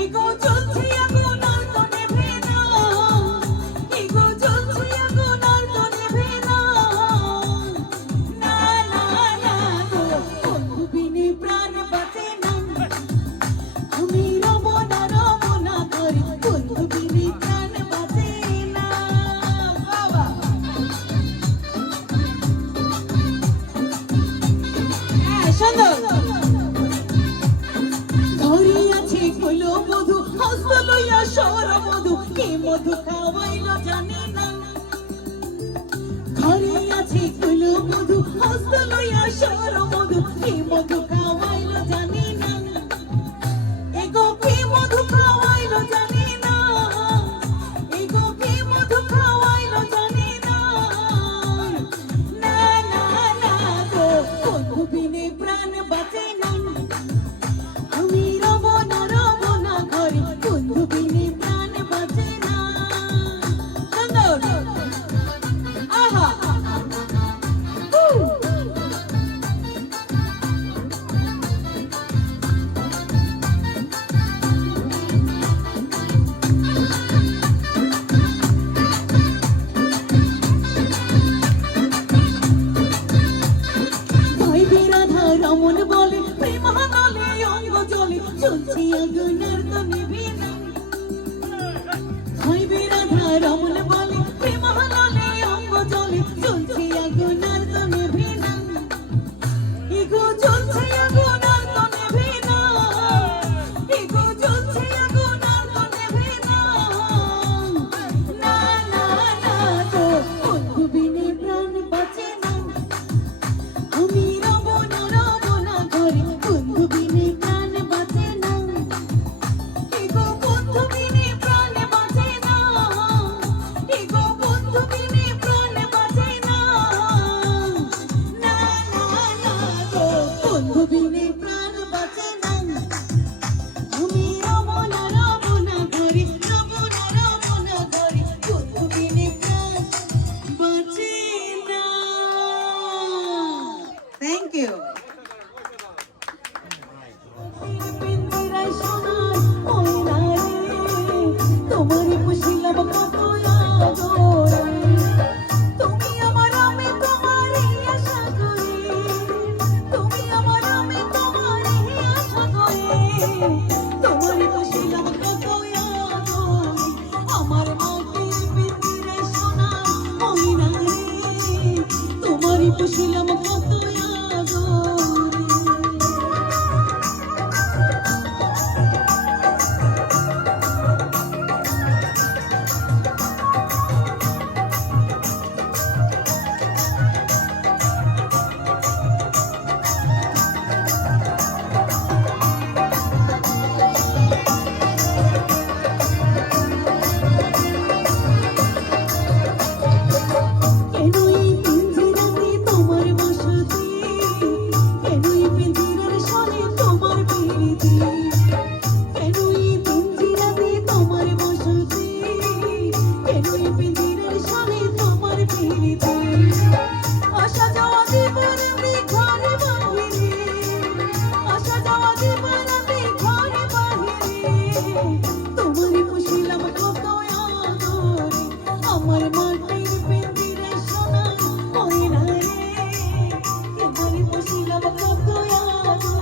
এগো জ্বলছে আগুন আর তো নেভে না এগো জ্বলছে আগুন আর তো নেভে না না না না গো বন্ধু বিনে প্রাণ বাঁচে না আমি রব না করি বন্ধু বিনে প্রাণ বাঁচে না বাবা সুন্দর ঘরে আছে কইলো মধু হস্ত লইয়া সর মধু কে মধু খাওয়াইলো জানি না ঘরে আছে কইলো মধু হস্ত লইয়া সর মধু কে মধু খাওয়াইলো জানি না এগো কে মধু খাওয়াইলো জানি না এগো কে মধু খাওয়াইলো জানি না না না না গো বন্ধু বিনে প্রাণ বাঁচে না আমি রব না ঘরে বন্ধু বিনে প্রাণ বাঁচে না সুন্দর আহা ভাই বিরাধা রমন বলে প্রেম হানলে অঙ্গ জলে চলছে আগুনের তো নিভে না ভাই বিরাধা রমন বলে প্রেম হানলে অঙ্গ জলে চলছে আগুনের তো নিভে না এগো চলছে আগুন আর তো নেভে না এগো চলছে আগুন আর তো নেভে না না না না গো বন্ধু বিনে প্রাণ বাঁচে না আমি রব না ঘরে বন্ধু বিনে প্রাণ বাঁচে না এগো বন্ধু বিনে প্রাণ বাঁচে না এগো বন্ধু বিনে প্রাণ বাঁচে না না না না গো বন্ধু বিনে প্রাণ বাঁচে না আমি রব না ঘরে রব না ঘরে বন্ধু বিনে প্রাণ বাঁচে না থ্যাংক ইউ তোমারে পুষিলাম কত আদরে তুমি আমার আমি তোমারে আশা করি তুমি আমার আমি তোমারে আশা করি তোমারে পুষিলাম কত আদরে আমার মাটির পিঞ্জিরে সোনা ময়না রে তোমারে পুষিলাম কত আদরে কেনই পিঞ্জিরাতে তোমার বসতি কেনই পিঞ্জিরার সনে তোমার পিরিতি কেনই পিঞ্জিরাতে তোমার বসতি কেনই পিঞ্জিরার সনে তোমার পিরিতি আশা যাওয়া জীবনে ঘরে বাহিরে আশা যাওয়া জীবনে ঘরে বাহিরে তোমারে পুষিলাম কত আদরে আমার মাটির পিঞ্জিরে সোনা ময়না রে তোমারে পুষিলাম কত আদরে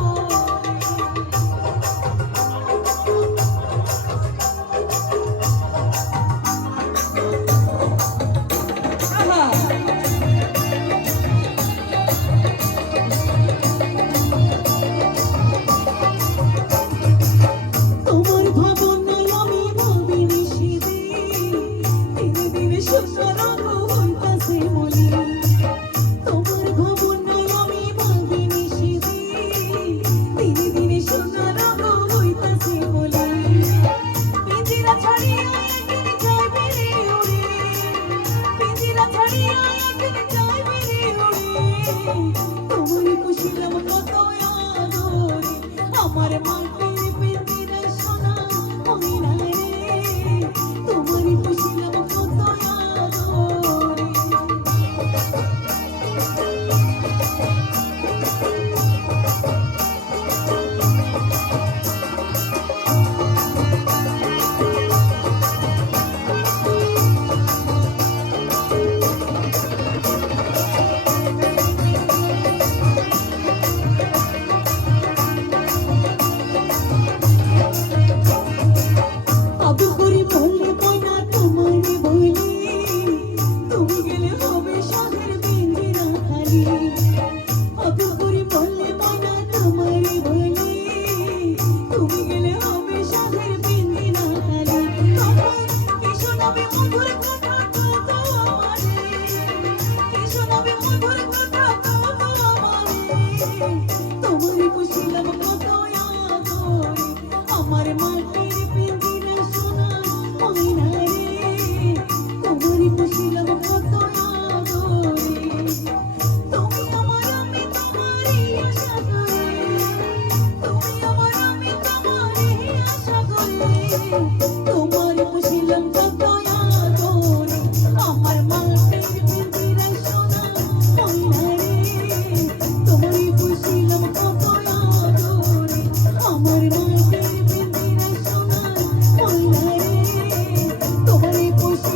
তোমার ভাবনায় আমি ভাবি নিশিদে দিনে দিনে সুন্দর হইতাছে মলি তোমার ভাবনায় আমি ভাবি নিশিদে দিনে দিনে সুন্দর হইতাছে মলি পিঞ্জিরা ছাড়িয়া একদিন যাইবে রে উড়ে পিঞ্জিরা ছাড়িয়া একদিন যাইবে রে উড়ে তোমারে পুষিলাম কত আদরে আমার মাটির পিঞ্জিরে সোনা ময়না রে তোমারে পুষিলাম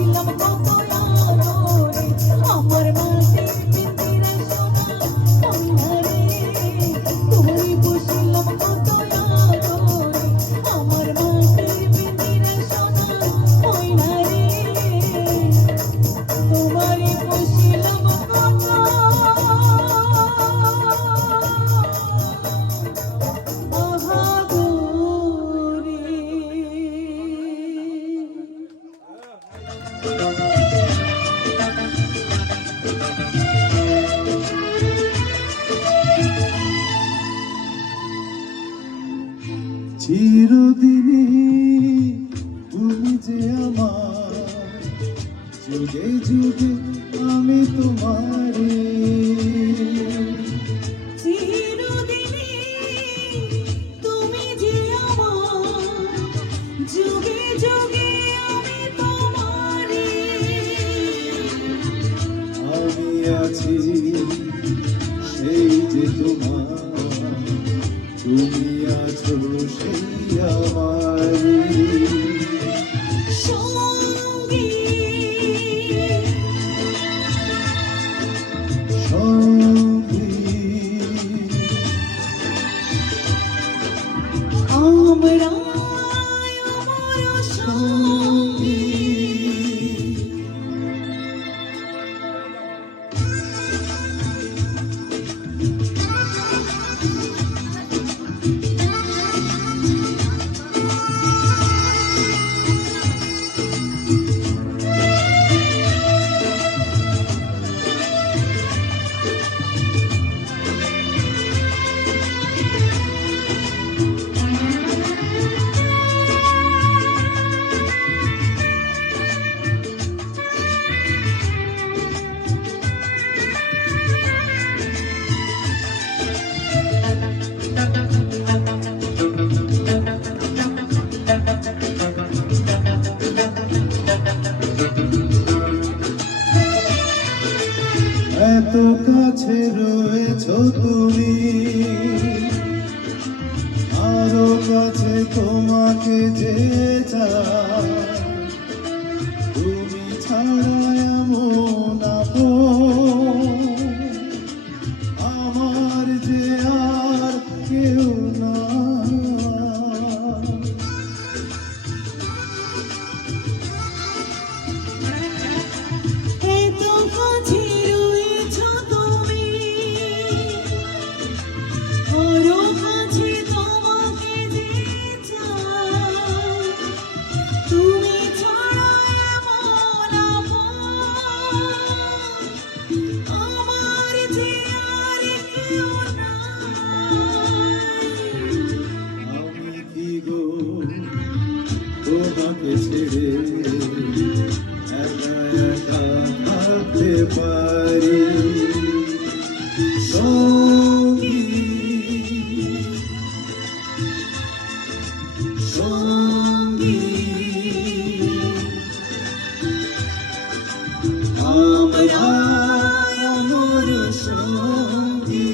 বসিলাম কত আদরে আমার মাটির পিঞ্জিরা সোনা ময়না রে তুই বসিলাম কত আদরে আমার মাটির পিঞ্জিরা সোনা ময়না রে তোমারে বসিলাম কত চিরদিনই তুমি যে আমার যুগে যুগে আমি তোমারে চিরদিনই তুমি যে আমার যুগে যুগে আমি তোমারে আমি আছি সেই যে তোমার তুমি আছো সেই আমারি সঙ্গী সঙ্গী আমরা আমার সঙ্গী এত কাছে রয়েছো তুমি আরো কাছে তোমাকে যে চাই তুমি ছাড়া এমন আপন আমার যে আর কেউ না এত কাছে রয়েছ তুমি আরো কাছে তোমাকে যে চাই তুমি ছাড়া এমন আপন আমার যে আর কেউ নাই আমি কি গো তোমাকে ছেড়ে একা একা থাকতে পারি সঙ্গী সঙ্গী আমরা আমার সঙ্গী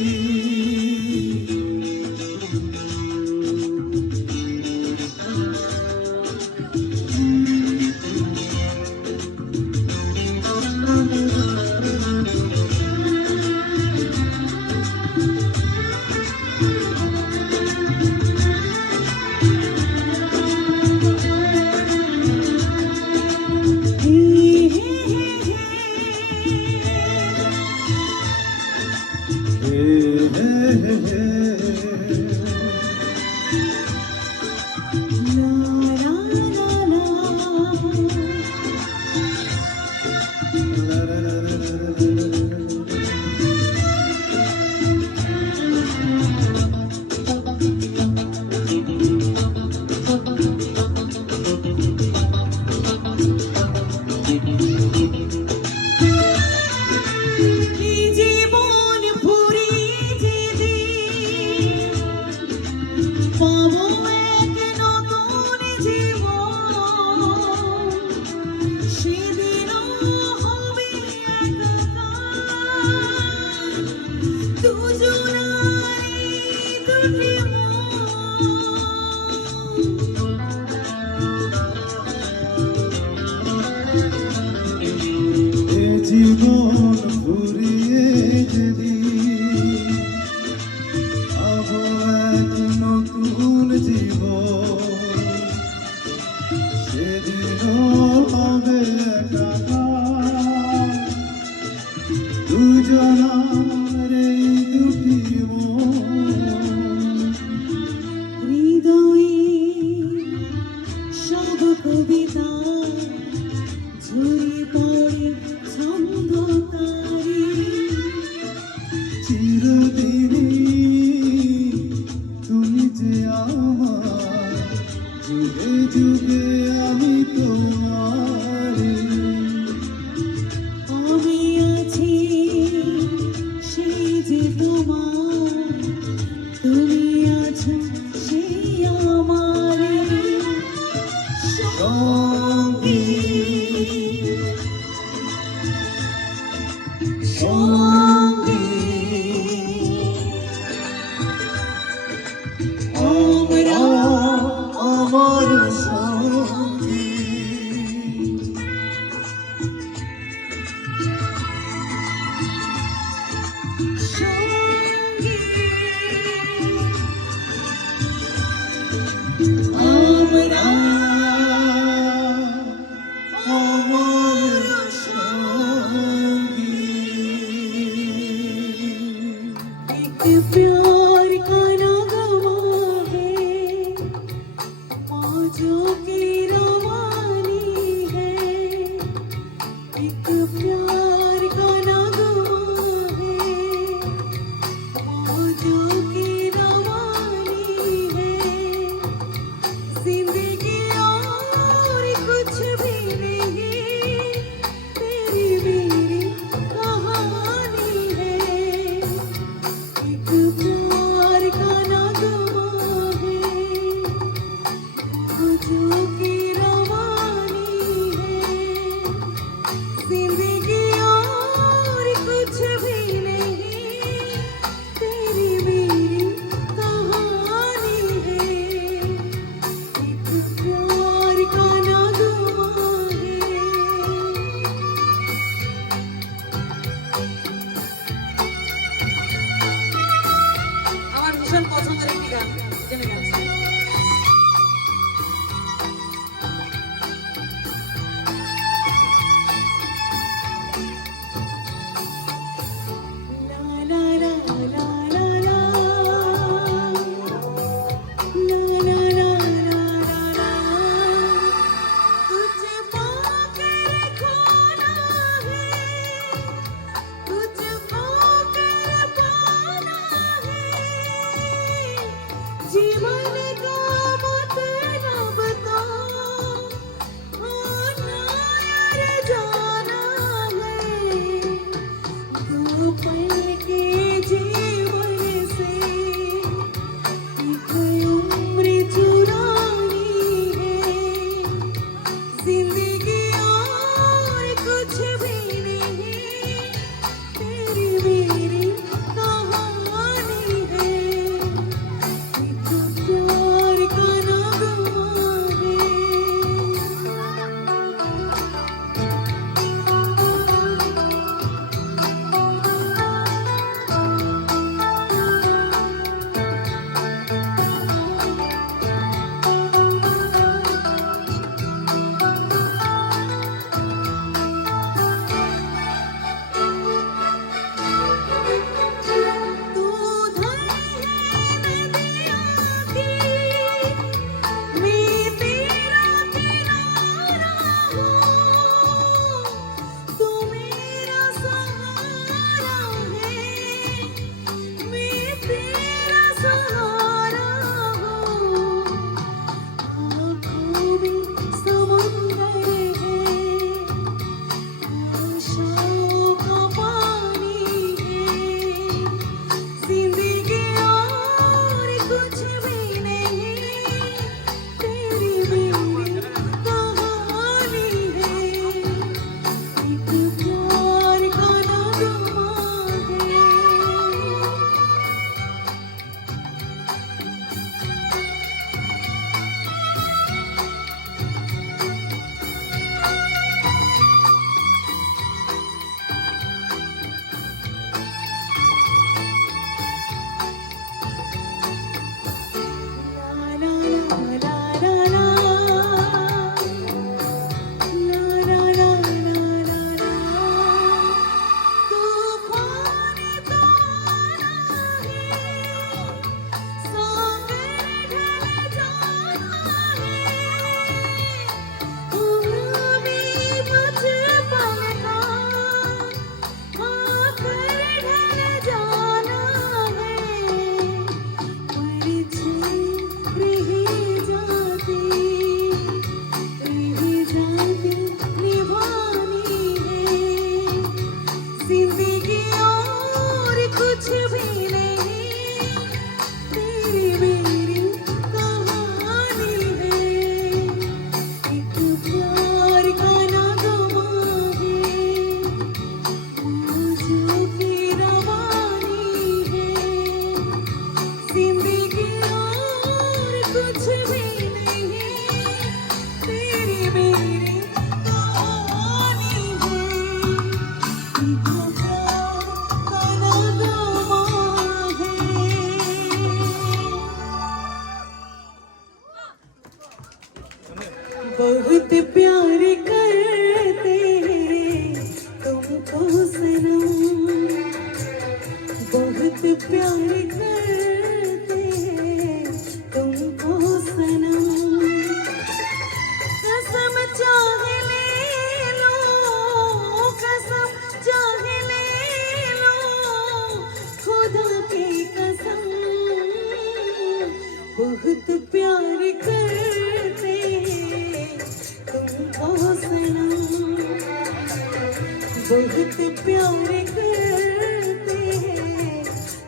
बहुत प्यार करते हैं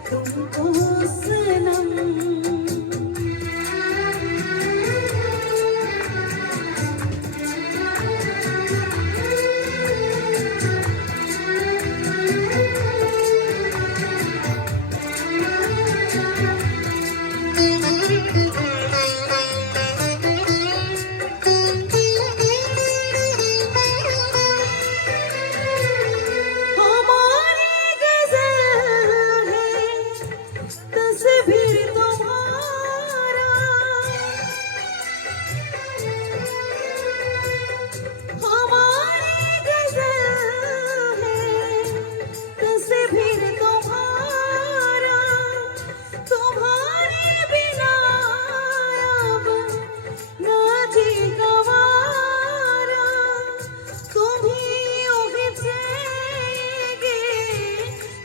तुमको सनम हमारी गज़ल है तस्वीर तुम्हारा हमारी गज़ल है तस्वीर तुम्हारा तुम्हारे बिना अब ना जी गवारा तुम ही उगे जाएंगे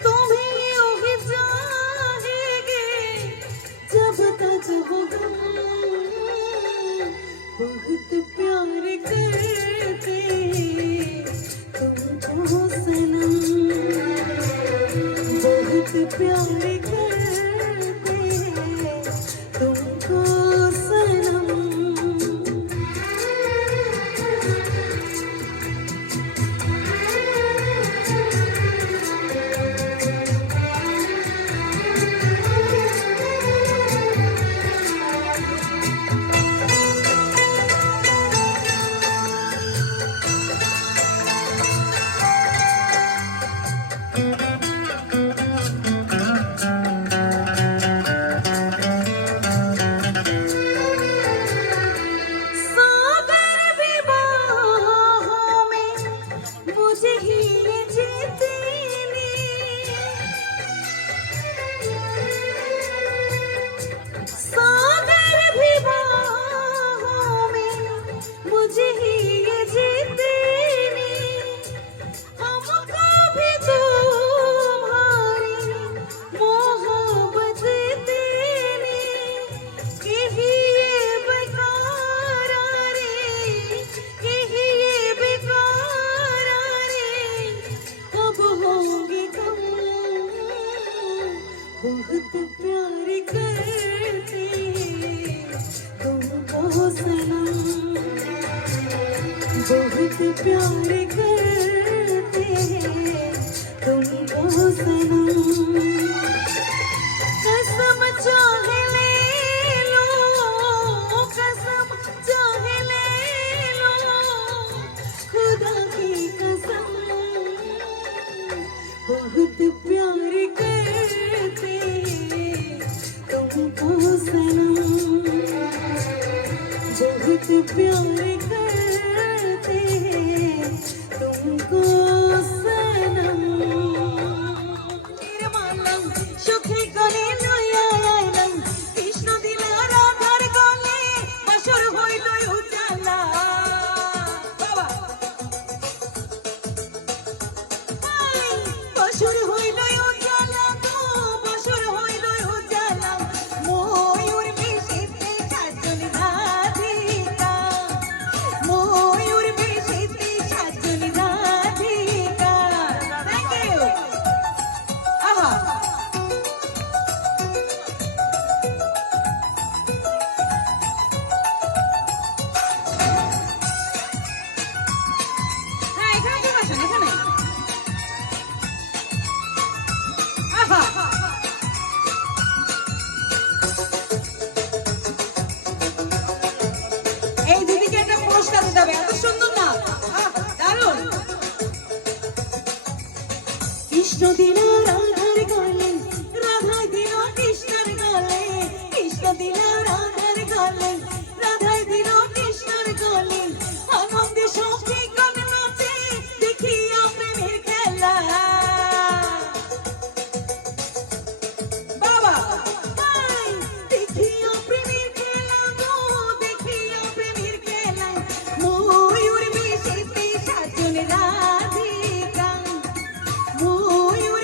तुम ही उगे जाएंगे जब तक हो गम बहुत प्यार करते तुमको सनम बहुत प्यार करते तुमको सनम सागर विवाहों में मुझे ही जीतनी सागर विवाहों में मुझे ही जीतनी हमको भी तुम्हारी मोहब्बत देनी यही बेकारा रे यही बेकारा रे अब होंगे कम बहुत प्यार करते तुमको सनम बहुत प्यार करते तुमको सनम कसम चाहे ले लो कसम चाहे ले लो खुदा की कसम बहुत प्यार करते तुमको सनम बहुत प्यार करते तुमको सनम নির্মলম সুখে করে লইয়া আইলাম কৃষ্ণ দিলা রাধার গলে বসর হইল উজালা বাবা বসর হইল উজালা গো বসর হইল উজালা ময়ূর বেশিতে সাজন রাধিকা ময়ূর বেশিতে সাজন রাধিকা থ্যাংক ইউ আহা হ্যাঁ এখানে চলে আসেন এখানে আহা এই দিদিকে একটা পুরস্কার দিতে হবে এত সুন্দর না আহ, দারুণ কৃষ্ণ দিল রাধার গলে রাধাই দিল কৃষ্ণের গলে কৃষ্ণ দিল রাধার গলে রাধাই দিল কৃষ্ণের গলে আনন্দে সখী গান নাচে দেখিয়া প্রেমের খেলা বাবা হাই দেখিয়া প্রেমের খেলা গো দেখিয়া প্রেমের খেলা ময়ূর বেশিতে সাজন রাধিকা ময়ূর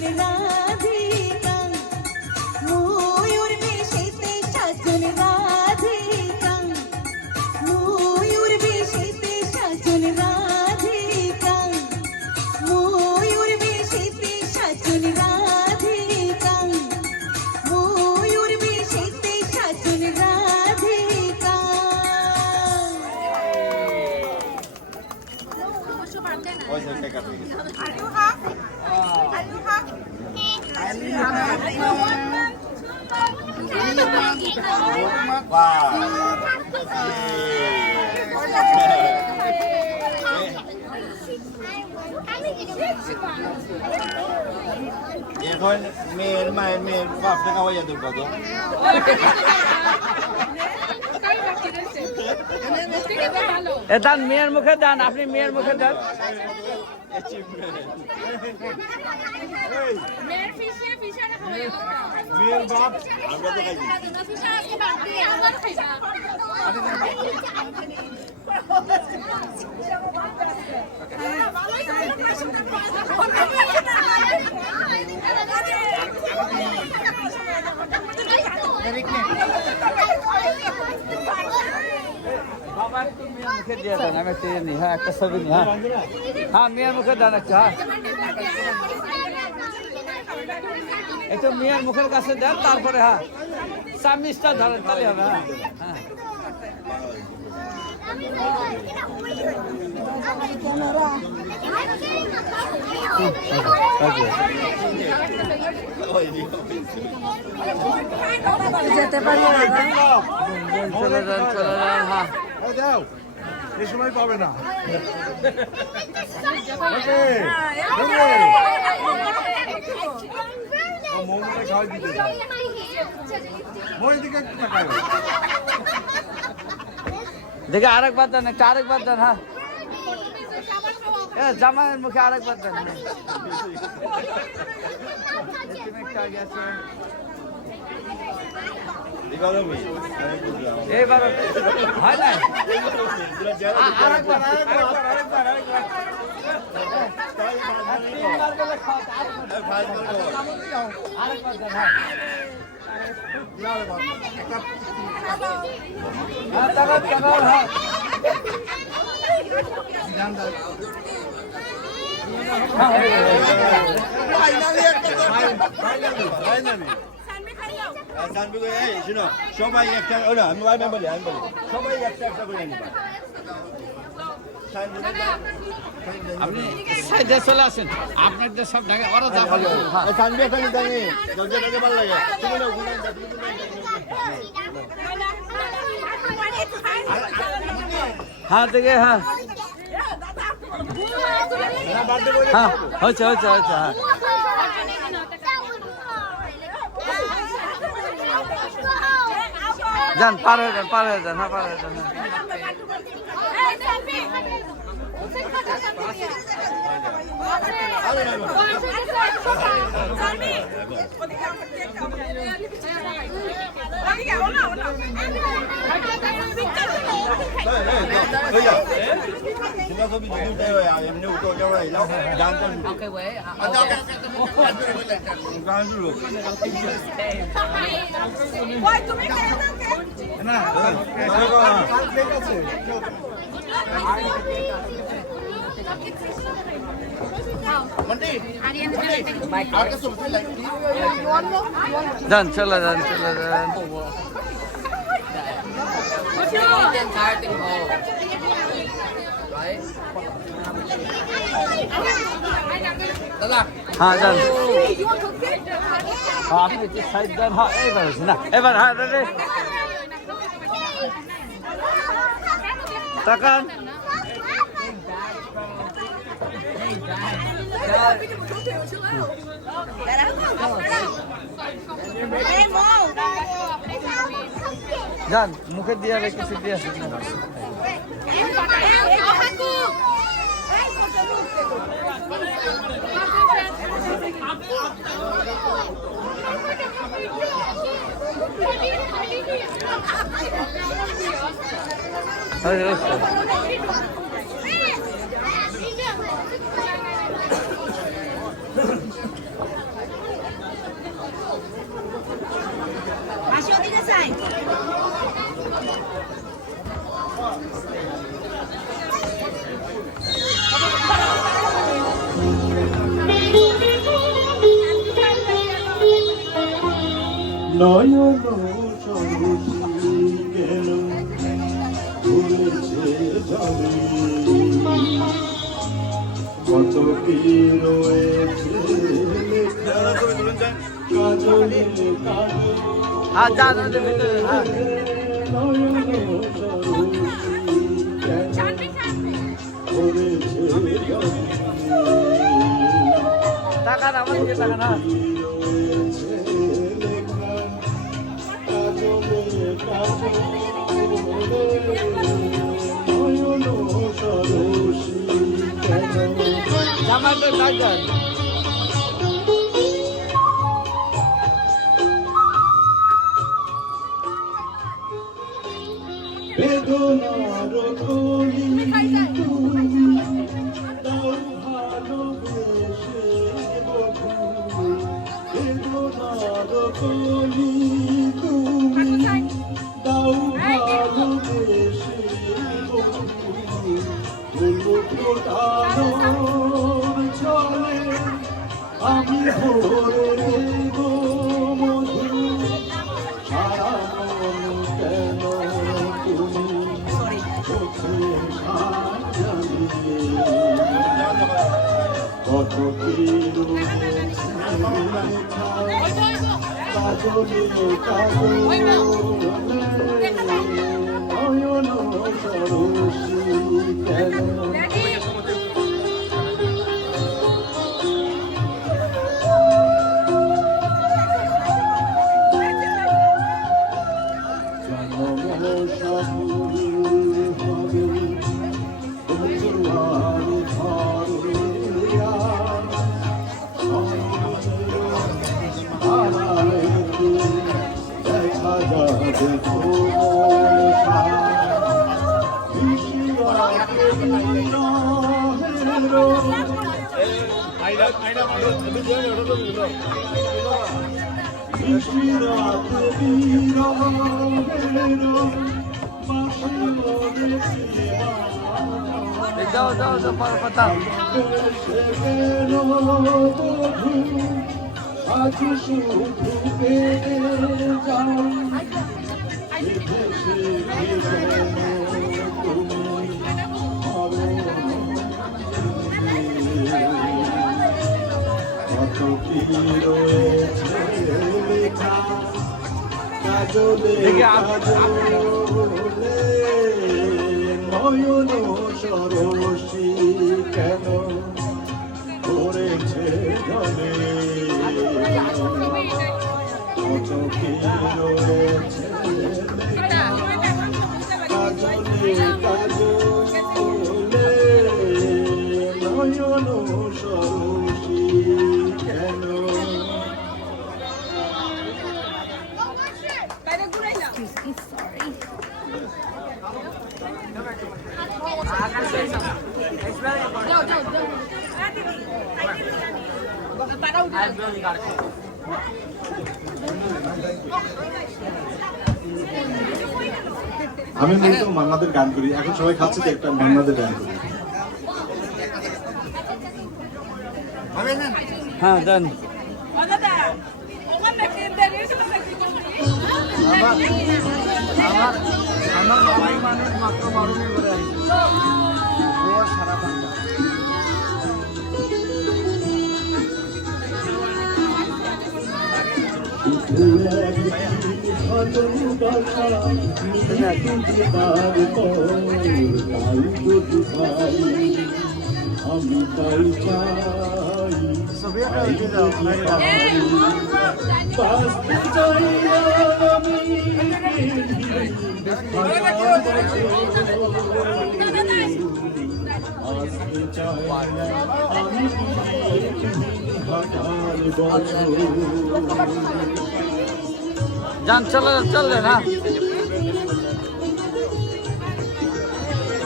সাজন রাধিকা ময়ূর বেশেতে সাজন রাধিকা ময়ূর বেশেতে সাজন রাধিকা ময়ূর বেশেতে সাজন রাধিকা ময়ূর বেশেতে সাজন রাধিকা এখন মেয়ের মায়ের মেয়ের বাপটা খাওয়াইয়া দেব কত দান মেয়ের মুখে দান, আপনি মেয়ের মুখে দান। মেয়ের বাপ আমরা তো খাই বাবা একটু মেয়ের মুখে দিয়ে দেন, আমি একটু নিই। হ্যাঁ, একটা ছবি নিই। হ্যাঁ হ্যাঁ, মেয়ের মুখে দেন একটা। হ্যাঁ, একটু মেয়ের মুখের কাছে দেন, তারপরে হ্যাঁ চামিচটা ধরেন, তাহলে হবে। হ্যাঁ হ্যাঁ, যেতে পারি চলে যান চলে যান। হ্যাঁ, দাও এই সময় পাবে না মৌমিতা খাওয়াই দিতে চাই মই দিকে তাকায় দেখে আরেকবার দেন, একটা আরেকবার দেন। হ্যাঁ, জামাইয়ের মুখে আরেকবার দেন। এইবার হয় না, আরেকবার সবাই একটা আমি বলি সবাই একটা একটা করে নিবা আপনি সাইডে চলে আসেন, আপনাদের সব ঢাকা ওরা যাবে। সানবি একটা নিতে আমি দরজাটাকে ভালো লাগে তুমি না হ্যাঁ দেখে। হ্যাঁ হ্যাঁ, হয়েছে হয়েছে হয়েছে। হ্যাঁ, যান, পার হয়ে যান, পার হয়ে যান। হ্যাঁ, পার হয়ে যান। chúng ta có bị chúng ta rồi em nêu tôi cho này đâu đang con ok vậy đang rồi না ঠিক আছে যান, চলে যান চলে যান। হ্যাঁ যান। হ্যাঁ, আপনি একটু সাইড দেন। হ্যাঁ, এবার হচ্ছে না, এবার। হ্যাঁ রে তাকান। যান, মুখে দিয়ে কিছু দিয়ে আসেন না। নয়ন সরসী কেন ভুলেছে জলে কত কি রয়েছে লেখা কাজলে কাজলে হ্যাঁ যা ভিতরে হ্যাঁ নয়ন সরসী কেন ভুলেছে জলে টাকা আমার দিকে টাকা না জামাতে টাকা বেদনার কলি তুমি দাও ভালোবেসে বধূ বেদনার কলি তুমি দাও ভালোবেসে বধূ বলবো ফোটানোর ছলে আমি ভরে দেব মধু সারা মন কেন তুমি চোখে সাজালে কত কি কাজলে কাজলে নয়ন সরসী কেন যাও যাও যাও পাতা আজ শুধু পেয়ে যাও কত কি রয়েছে লেখা কাজলে কাজলে নয়ন সরসী কেন করেছে জলে কত কি রয়েছে কাজলে কাজলে নয়ন সরসী কেন আমি মূলত মান্নাদের গান করি, এখন সবাই খাচ্ছে তো একটা মান্নাদের গান করি। হ্যাঁ দেন আমার বাবাই মানুষ মাত্র 12 দিন করে আসছে ওর সারা বাংলা আমি তাই চাই বাঁচতে চাই আমি বাঁচতে চাই আমি হাজার বছর যান চলে না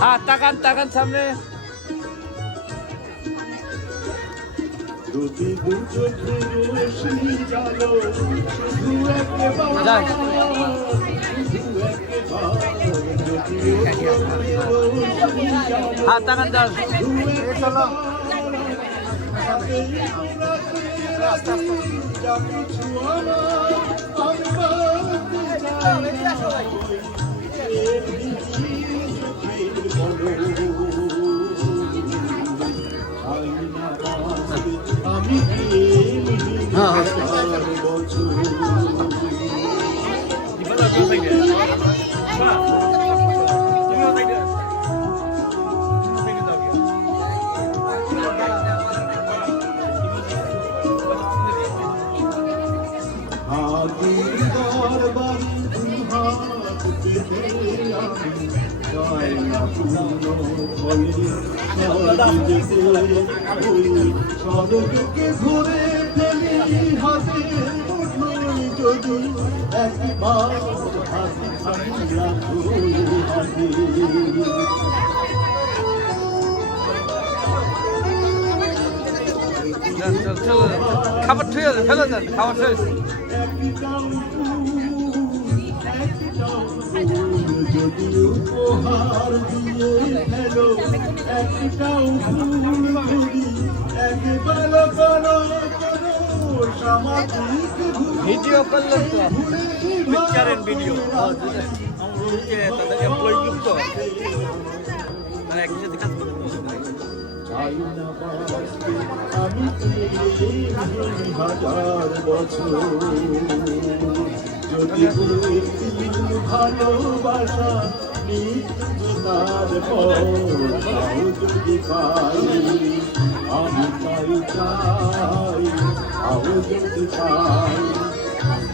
হ্যাঁ তাকান তাকান সামনে যদি দু চোখে রোশনি জালো শুধু একবার হ্যাঁ তাকান যান চলো আস্তে আস্তে আমি হাতির দরবারে দুহাত পেতে আমি চাই না পূর্ণ ফলে যেতে ওই সড়ককে ধরে ফেলি হাতে যদি একবার হাতে ছাড়িয়া হাতে খাবার ঠিক আছে, ফেলে দেন, খাবার শেষ। যদি উপহার দিয়ে ফেলো একটাও ভুল করি একবার করো সামাজিক ভিডিও করলেন তো পিকচারের ভিডিও এমপ্লয়ি যুক্ত মানে একসাথে কাজ করতে চাই না বাঁচতে আমি হাজার বছর যদি বলতিন ভালোবাসা তার পর তাও যদি পাই আমি তাই চাই তাও যদি পাই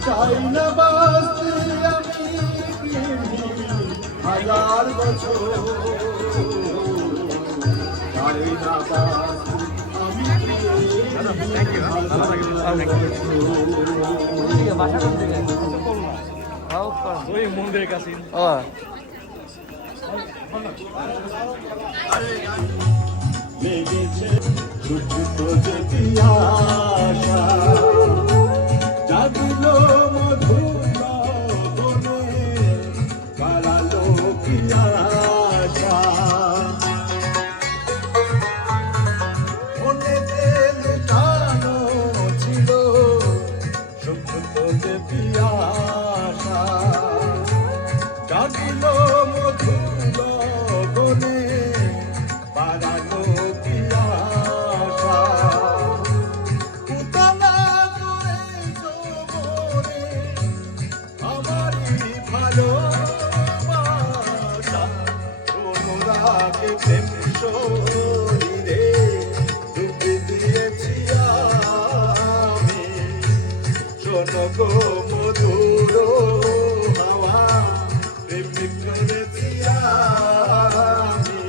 চাই না বাঁচতে আমি হাজার বছর চাই না বাঁচতে আমি বাসা কোন থেকে ওই মন্দিরের কাছে ও লেগেছে ছোট যে পিয়াসা জাগলো মধুর বনে বাড়ালো পিয়াসা মনেতে লুটানো ছিল ছোট যে পিয়াসা জাগলো মধুর বনে বাড়ালো পিয়াসা উতলা করে যৌবনে আমারই ভালোবাসা অনুরাগে প্রেম শরীরে ডুবে দিয়েছি আমি শোনো গো মধুর হাওয়া প্রেম করেছি আমি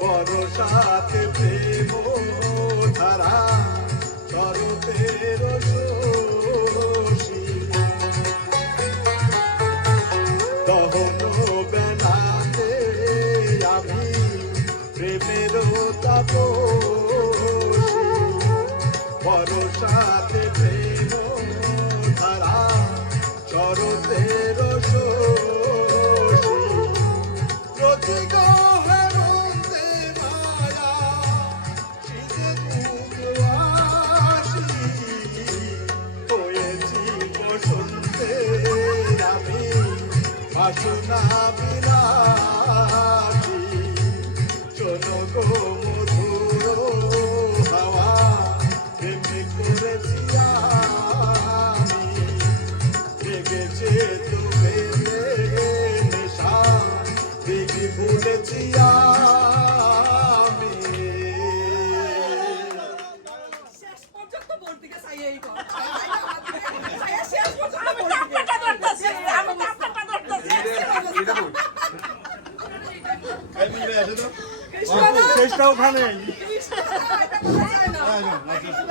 বরসাতে প্রেম ধারা শরতের শোষী দহন বেলাতে আমি প্রেমের তাপসী বরসাতে প্রেম ধারা শরতের শোষী প্রতিগ হেমন্তে মায়া শীতে তুয়াশী হয়েছি বসন্তে আমি বাসনা বিলাসী শোনো গো মধুর হাওয়া প্রেমে করেছি আমি লেগেছে তুমি নেশা দেখি ভুলেছি আমি শেষ পর্যন্ত বোর দিকে চাইয়েই তো শেষ পর্যন্ত আমি তাপটা ধরতেছি আমি তাপটা ধরতেছি চেষ্টা ওখানে কৃষ্ণ